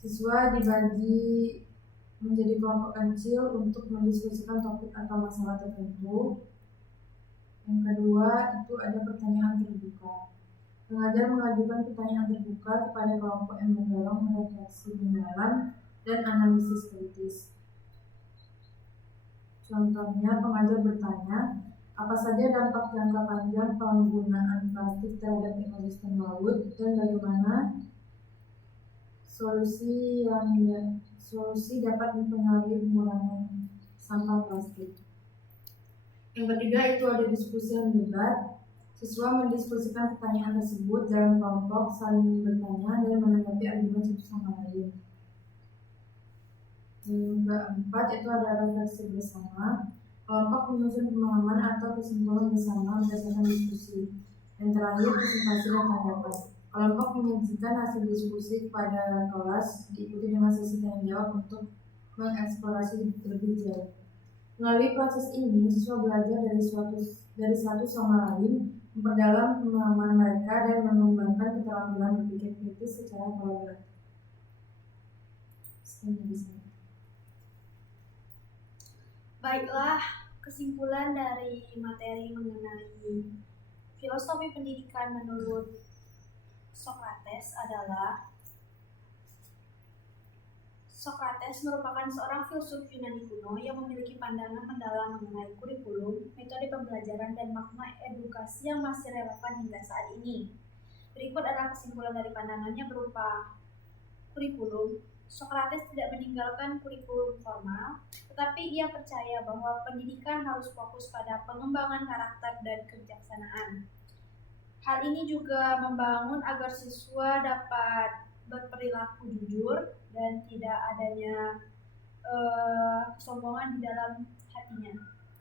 Siswa dibagi menjadi kelompok kecil untuk mendiskusikan topik atau masalah tertentu. Yang kedua itu ada pertanyaan terbuka. Pengajar mengajukan pertanyaan terbuka kepada kelompok yang mendorong refleksi mendalam dan analisis kritis. Contohnya, pengajar bertanya, apa saja dampak jangka panjang penggunaan plastik terhadap ekosistem laut dan bagaimana solusi dapat mempengaruhi pengurangan sampah plastik. Yang ketiga itu ada diskusi yang debat. Siswa mendiskusikan pertanyaan tersebut dalam kelompok, saling bertanya dan menanggapi argumen satu sama lain. Yang keempat itu ada refleksi bersama. Kelompok menyusun pemahaman atau kesimpulan bersama berdasarkan diskusi. Yang terakhir presentasi dan tanggapan. Kelompok menyajikan hasil diskusi kepada kelas, diikuti dengan sesi tanya jawab untuk mengeksplorasi lebih jauh. Melalui proses ini, siswa belajar dari satu sama lain, memperdalam pemahaman mereka dan mengembangkan keterampilan berpikir kritis secara kolaboratif. Baiklah, kesimpulan dari materi mengenai filosofi pendidikan menurut Sokrates adalah Sokrates merupakan seorang filsuf Yunani kuno yang memiliki pandangan mendalam mengenai kurikulum, metode pembelajaran, dan makna edukasi yang masih relevan hingga saat ini. Berikut adalah kesimpulan dari pandangannya berupa kurikulum. Sokrates tidak meninggalkan kurikulum formal, tetapi ia percaya bahwa pendidikan harus fokus pada pengembangan karakter dan kebijaksanaan. Hal ini juga membangun agar siswa dapat berperilaku jujur dan tidak adanya kesombongan di dalam hatinya.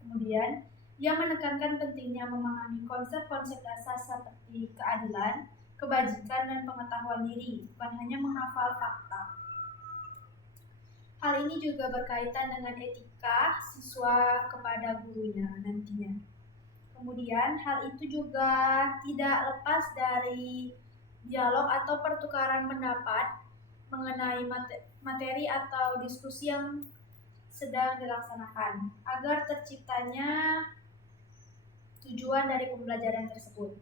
Kemudian, ia menekankan pentingnya memahami konsep-konsep dasar seperti keadilan, kebajikan, dan pengetahuan diri, bukan hanya menghafal fakta. Hal ini juga berkaitan dengan etika siswa kepada gurunya nantinya. Kemudian, hal itu juga tidak lepas dari dialog atau pertukaran pendapat mengenai materi atau diskusi yang sedang dilaksanakan agar terciptanya tujuan dari pembelajaran tersebut.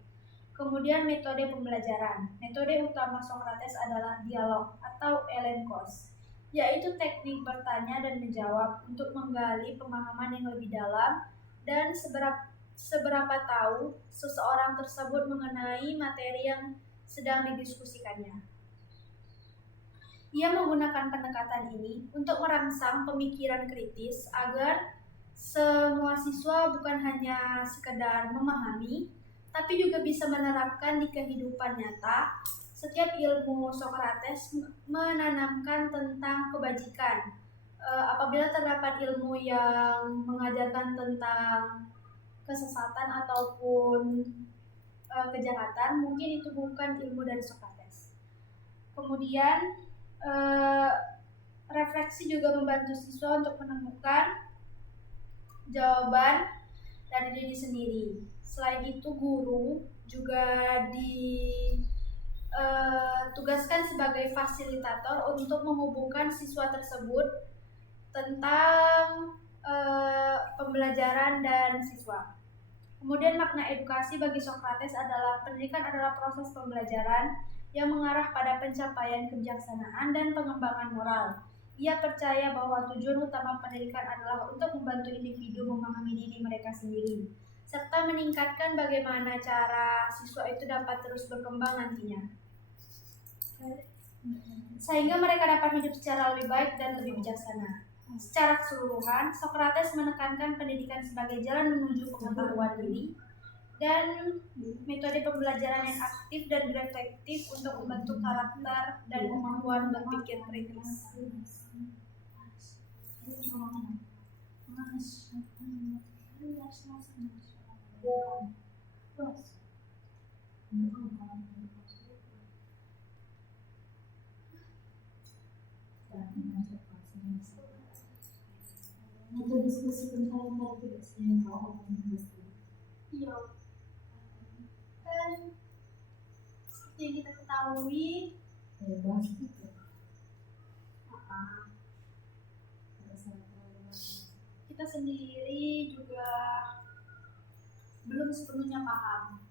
Kemudian metode pembelajaran. Metode utama Sokrates adalah dialog atau elenkos, yaitu teknik bertanya dan menjawab untuk menggali pemahaman yang lebih dalam dan seberapa tahu seseorang tersebut mengenai materi yang sedang didiskusikannya. Ia menggunakan pendekatan ini untuk merangsang pemikiran kritis agar semua siswa bukan hanya sekedar memahami, tapi juga bisa menerapkan di kehidupan nyata. Setiap ilmu Sokrates menanamkan tentang kebajikan. Apabila terdapat ilmu yang mengajarkan tentang kesesatan ataupun kejahatan, mungkin itu bukan ilmu dari Sokrates. Kemudian refleksi juga membantu siswa untuk menemukan jawaban dari diri sendiri. Selain itu, guru juga ditugaskan sebagai fasilitator untuk menghubungkan siswa tersebut tentang pembelajaran dan siswa. Kemudian makna edukasi bagi Sokrates adalah pendidikan adalah proses pembelajaran yang mengarah pada pencapaian kebijaksanaan dan pengembangan moral. Ia percaya bahwa tujuan utama pendidikan adalah untuk membantu individu memahami diri mereka sendiri, serta meningkatkan bagaimana cara siswa itu dapat terus berkembang nantinya, sehingga mereka dapat hidup secara lebih baik dan lebih bijaksana. Secara keseluruhan, Socrates menekankan pendidikan sebagai jalan menuju pengetahuan diri dan metode pembelajaran yang aktif dan berefektif untuk membentuk karakter dan kemampuan berpikir kritis. Kita diskusi tentang hal tidak sih yang kau omongin tadi. Iya. Dan seperti yang kita ketahui, Bahas itu. kita sendiri juga belum sepenuhnya paham.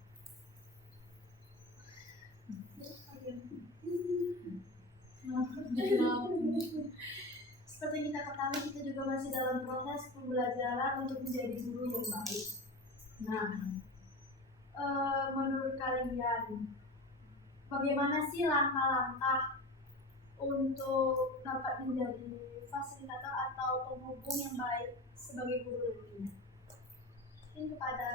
Seperti yang kita ketahui, kita juga masih dalam proses pembelajaran untuk menjadi guru yang baik. Nah, menurut kalian, bagaimana sih langkah-langkah untuk dapat menjadi fasilitator atau penghubung yang baik sebagai guru nantinya? Mungkin kepada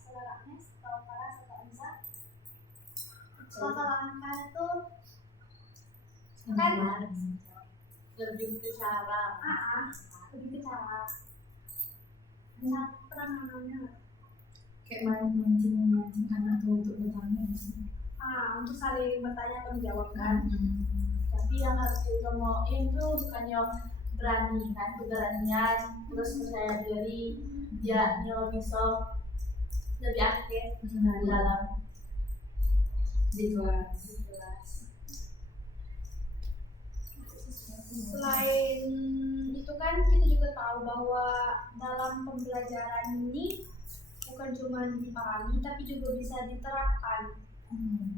saudara Agnes atau Farah atau Anza. Langkah-langkah itu kan Lebih ke cara. lebih ke cara penanganannya, Kayak mancing anak tuh untuk bertanya sih. untuk saling bertanya atau menjawab kan. Tapi yang harus ditemuin tuh bukannya berani kan, keberanian, terus percaya diri, dia bisa lebih aktif dalam Di kelas. Selain itu kan kita juga tahu bahwa dalam pembelajaran ini bukan cuma dipahami tapi juga bisa diterapkan.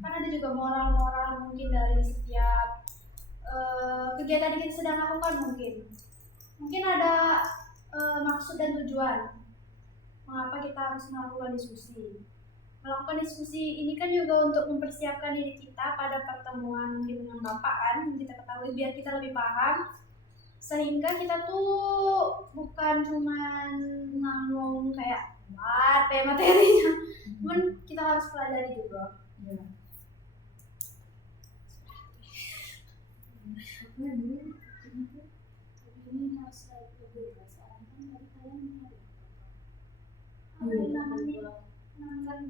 Kan ada juga moral-moral mungkin dari setiap kegiatan yang kita sedang lakukan. Mungkin ada maksud dan tujuan mengapa kita harus melakukan diskusi. Melakukan diskusi ini kan juga untuk mempersiapkan diri kita pada pertemuan mungkin dengan Bapak kan, yang kita ketahui biar kita lebih paham, sehingga kita tuh bukan cuma ngomong kayak apa ya materinya, cuman kita harus pelajari juga. Ini harus lebih berdasarkan dari kalian namanya sampai kan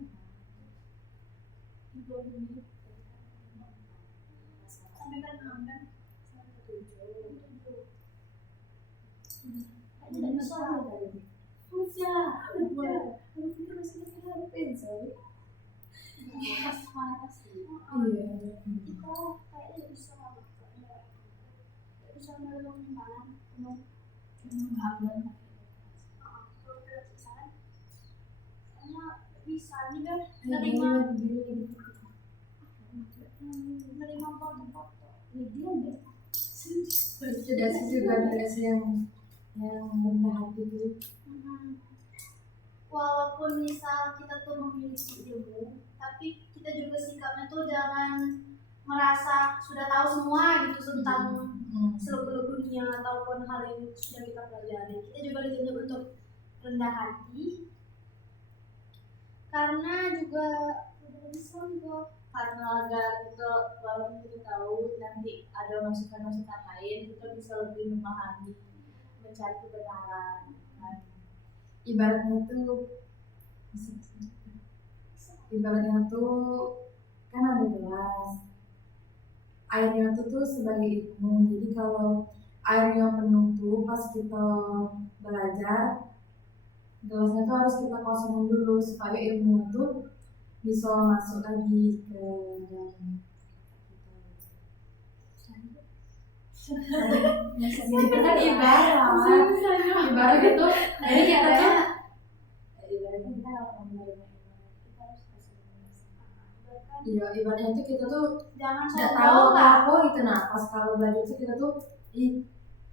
tidak bisa bisa juga menerima foto-foto. Sudah sih juga ada yang rendah hati tuh. Walaupun misal kita tuh memiliki ilmu, tapi kita juga sikapnya tuh jangan merasa sudah tahu semua gitu tentang seluk-beluk dunia ataupun hal yang sudah kita pelajari. Kita juga dituntut untuk rendah hati, karena juga karena agar kita walaupun kita tahu nanti ada masukan-masukan lain, kita bisa lebih memahami, mencari kebenaran. Ibaratnya tuh kan ada gelas, airnya tuh sebagai ilmu. Jadi kalau airnya penuh tuh pas kita belajar, gelasnya tuh harus kita kosongin dulu supaya ilmu tuh bisa masuk lagi ke dalam kita. Kan ibarat itu jadi kita tuh kan. Iya, ibaratnya itu kita tuh Jangan nggak tahu sombong lah. apa gitu. Nah, pas kalau belajar itu kita tuh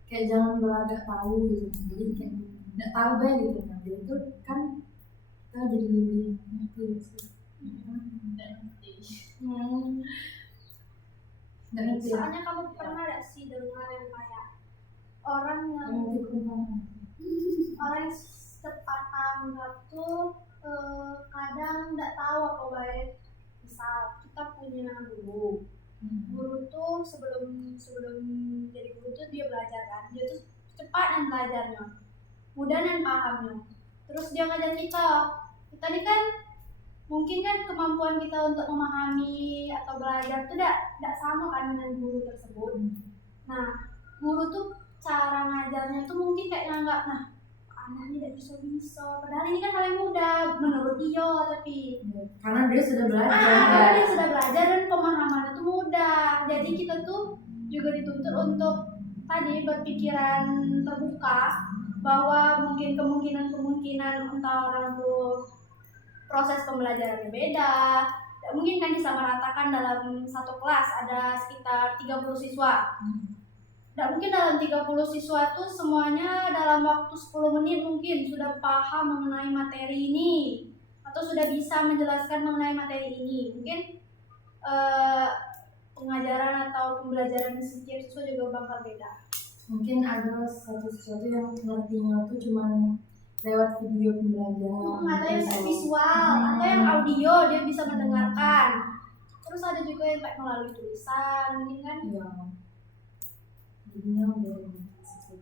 kayak jangan berlagak tahu gitu. Jadi kayak nggak tahu banget gitu. Nah, jadi itu kan kita jadi lebih ngerti sih. Nggak ngerti ya. Soalnya kamu pernah gak sih dengar yang kayak orang yang orang yang cepat tanggap tuh kadang nggak tahu apa baik. Misal kita punya guru tuh sebelum jadi guru tuh dia belajar kan, dia tuh cepat dan belajarnya, mudah dan pahamnya. Terus dia ngajar kita nih kan mungkin kan kemampuan kita untuk memahami atau belajar tuh tidak sama kan dengan guru tersebut. Nah, guru tuh cara ngajarnya tuh mungkin kayak nganggap, nah anak ini tidak bisa, padahal ini kan hal yang mudah menurut dia, tapi Karena dia sudah belajar. karena dia sudah belajar dan pemahamannya tuh mudah. Jadi kita tuh juga dituntut untuk tadi berpikiran terbuka bahwa mungkin kemungkinan entah orang tuh proses pembelajarannya beda. Tidak mungkin kan disamaratakan dalam satu kelas ada sekitar 30 siswa. Tidak mungkin dalam 30 siswa tuh semuanya dalam waktu 10 menit mungkin sudah paham mengenai materi ini atau sudah bisa menjelaskan mengenai materi ini. Mungkin pengajaran atau pembelajaran setiap siswa juga bakal beda. Mungkin ada sesuatu yang ngertinya tuh cuman lewat video pembelajaran. Ada yang visual, ada yang audio dia bisa mendengarkan. Terus ada juga yang kayak melalui tulisan, mungkin kan? Iya. Jadinya udah sesuatu.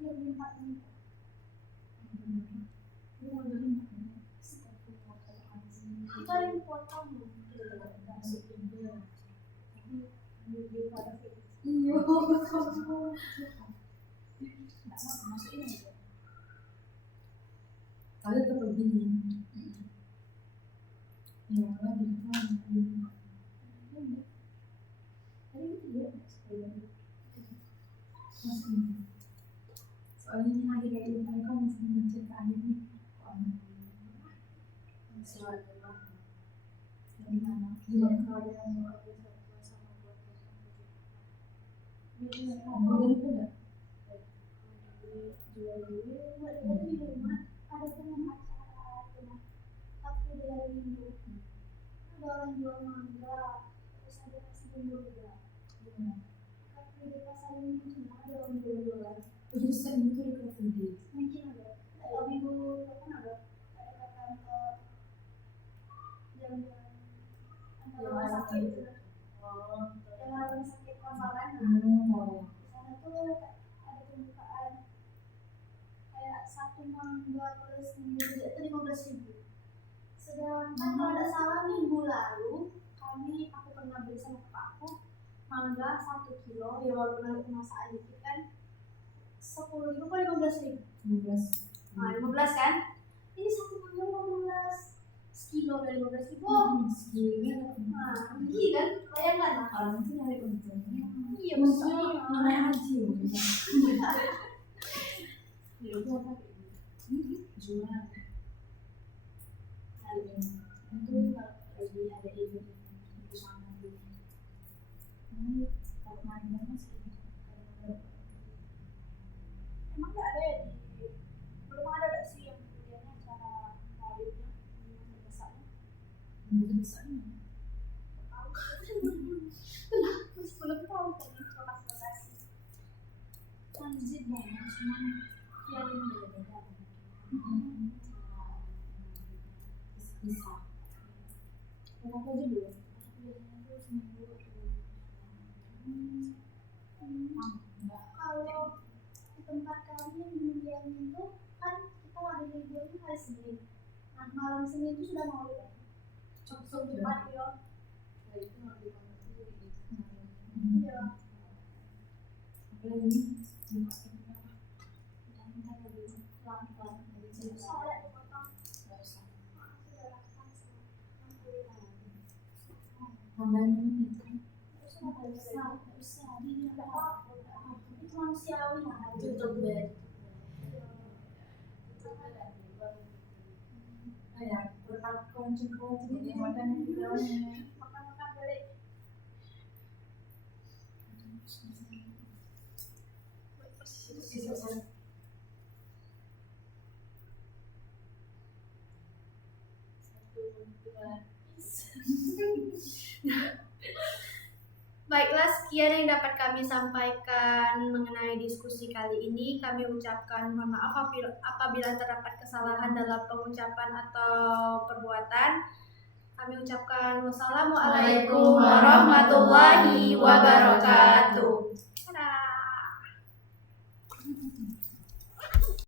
Lebih 4 menit. Kita yang potong. Iya, betul. Ada tetap begini. Ya, lagi kan. Soalnya ini lagi kayak gitu, mereka masih menceritakan ini. Kemudian itu enggak? Di rumah ada teman acara tapi dari minggu ada orang jual mangga, terus ada nasi bumbu juga. Tapi di pasar minggu cuma ada orang jual. Jadi saya itu dekat sendiri. Mungkin ada. Kalau minggu kapan ada kantor jalan-jalan rumah sakit. Yang rumah sakit konsulen. Di sana tuh ada pembukaan kayak satu mangga plus minggu itu 15.000. Sedangkan kalau tidak salah minggu lalu aku pernah beli sama kakakku mangga 1 kilo ya walaupun ada kemasan dikit kan 10.000 atau 15.000. 15. Nah 15 kan? Ini satu mangga 15 sekilo dari 15.000. Sekilo. Nah iya kan? Bayangkan lah. Orang itu dari untungnya. Iya Maksudnya namanya haji. Jual. Itu lagi ada event bersama gitu. Kalau main sih. Emang nggak ada ya belum ada sih yang kemudian acara kawinnya yang besarnya. Besarnya. Tahu masih belum tahu kan lokasi Transit banyak cuman yang beda-beda. Bisa. Kenapa aja dulu? Kalau di tempat kami yang kemudian itu kan kita ada liburnya hari Senin. Nah malam Senin itu sudah mau ya. Cukup cepat ya. Iya. Apalagi ini? Soalnya dipotong. Tambahin ini kan? Itu manusiawi lah. Tutup deh. Oh ya, pertama kawan-kawan Jadi makan di dalamnya. Makan-makan balik. Baiklah, sekian yang dapat kami sampaikan mengenai diskusi kali ini. Kami ucapkan mohon maaf apabila terdapat kesalahan dalam pengucapan atau perbuatan. Kami ucapkan wassalamualaikum warahmatullahi wabarakatuh.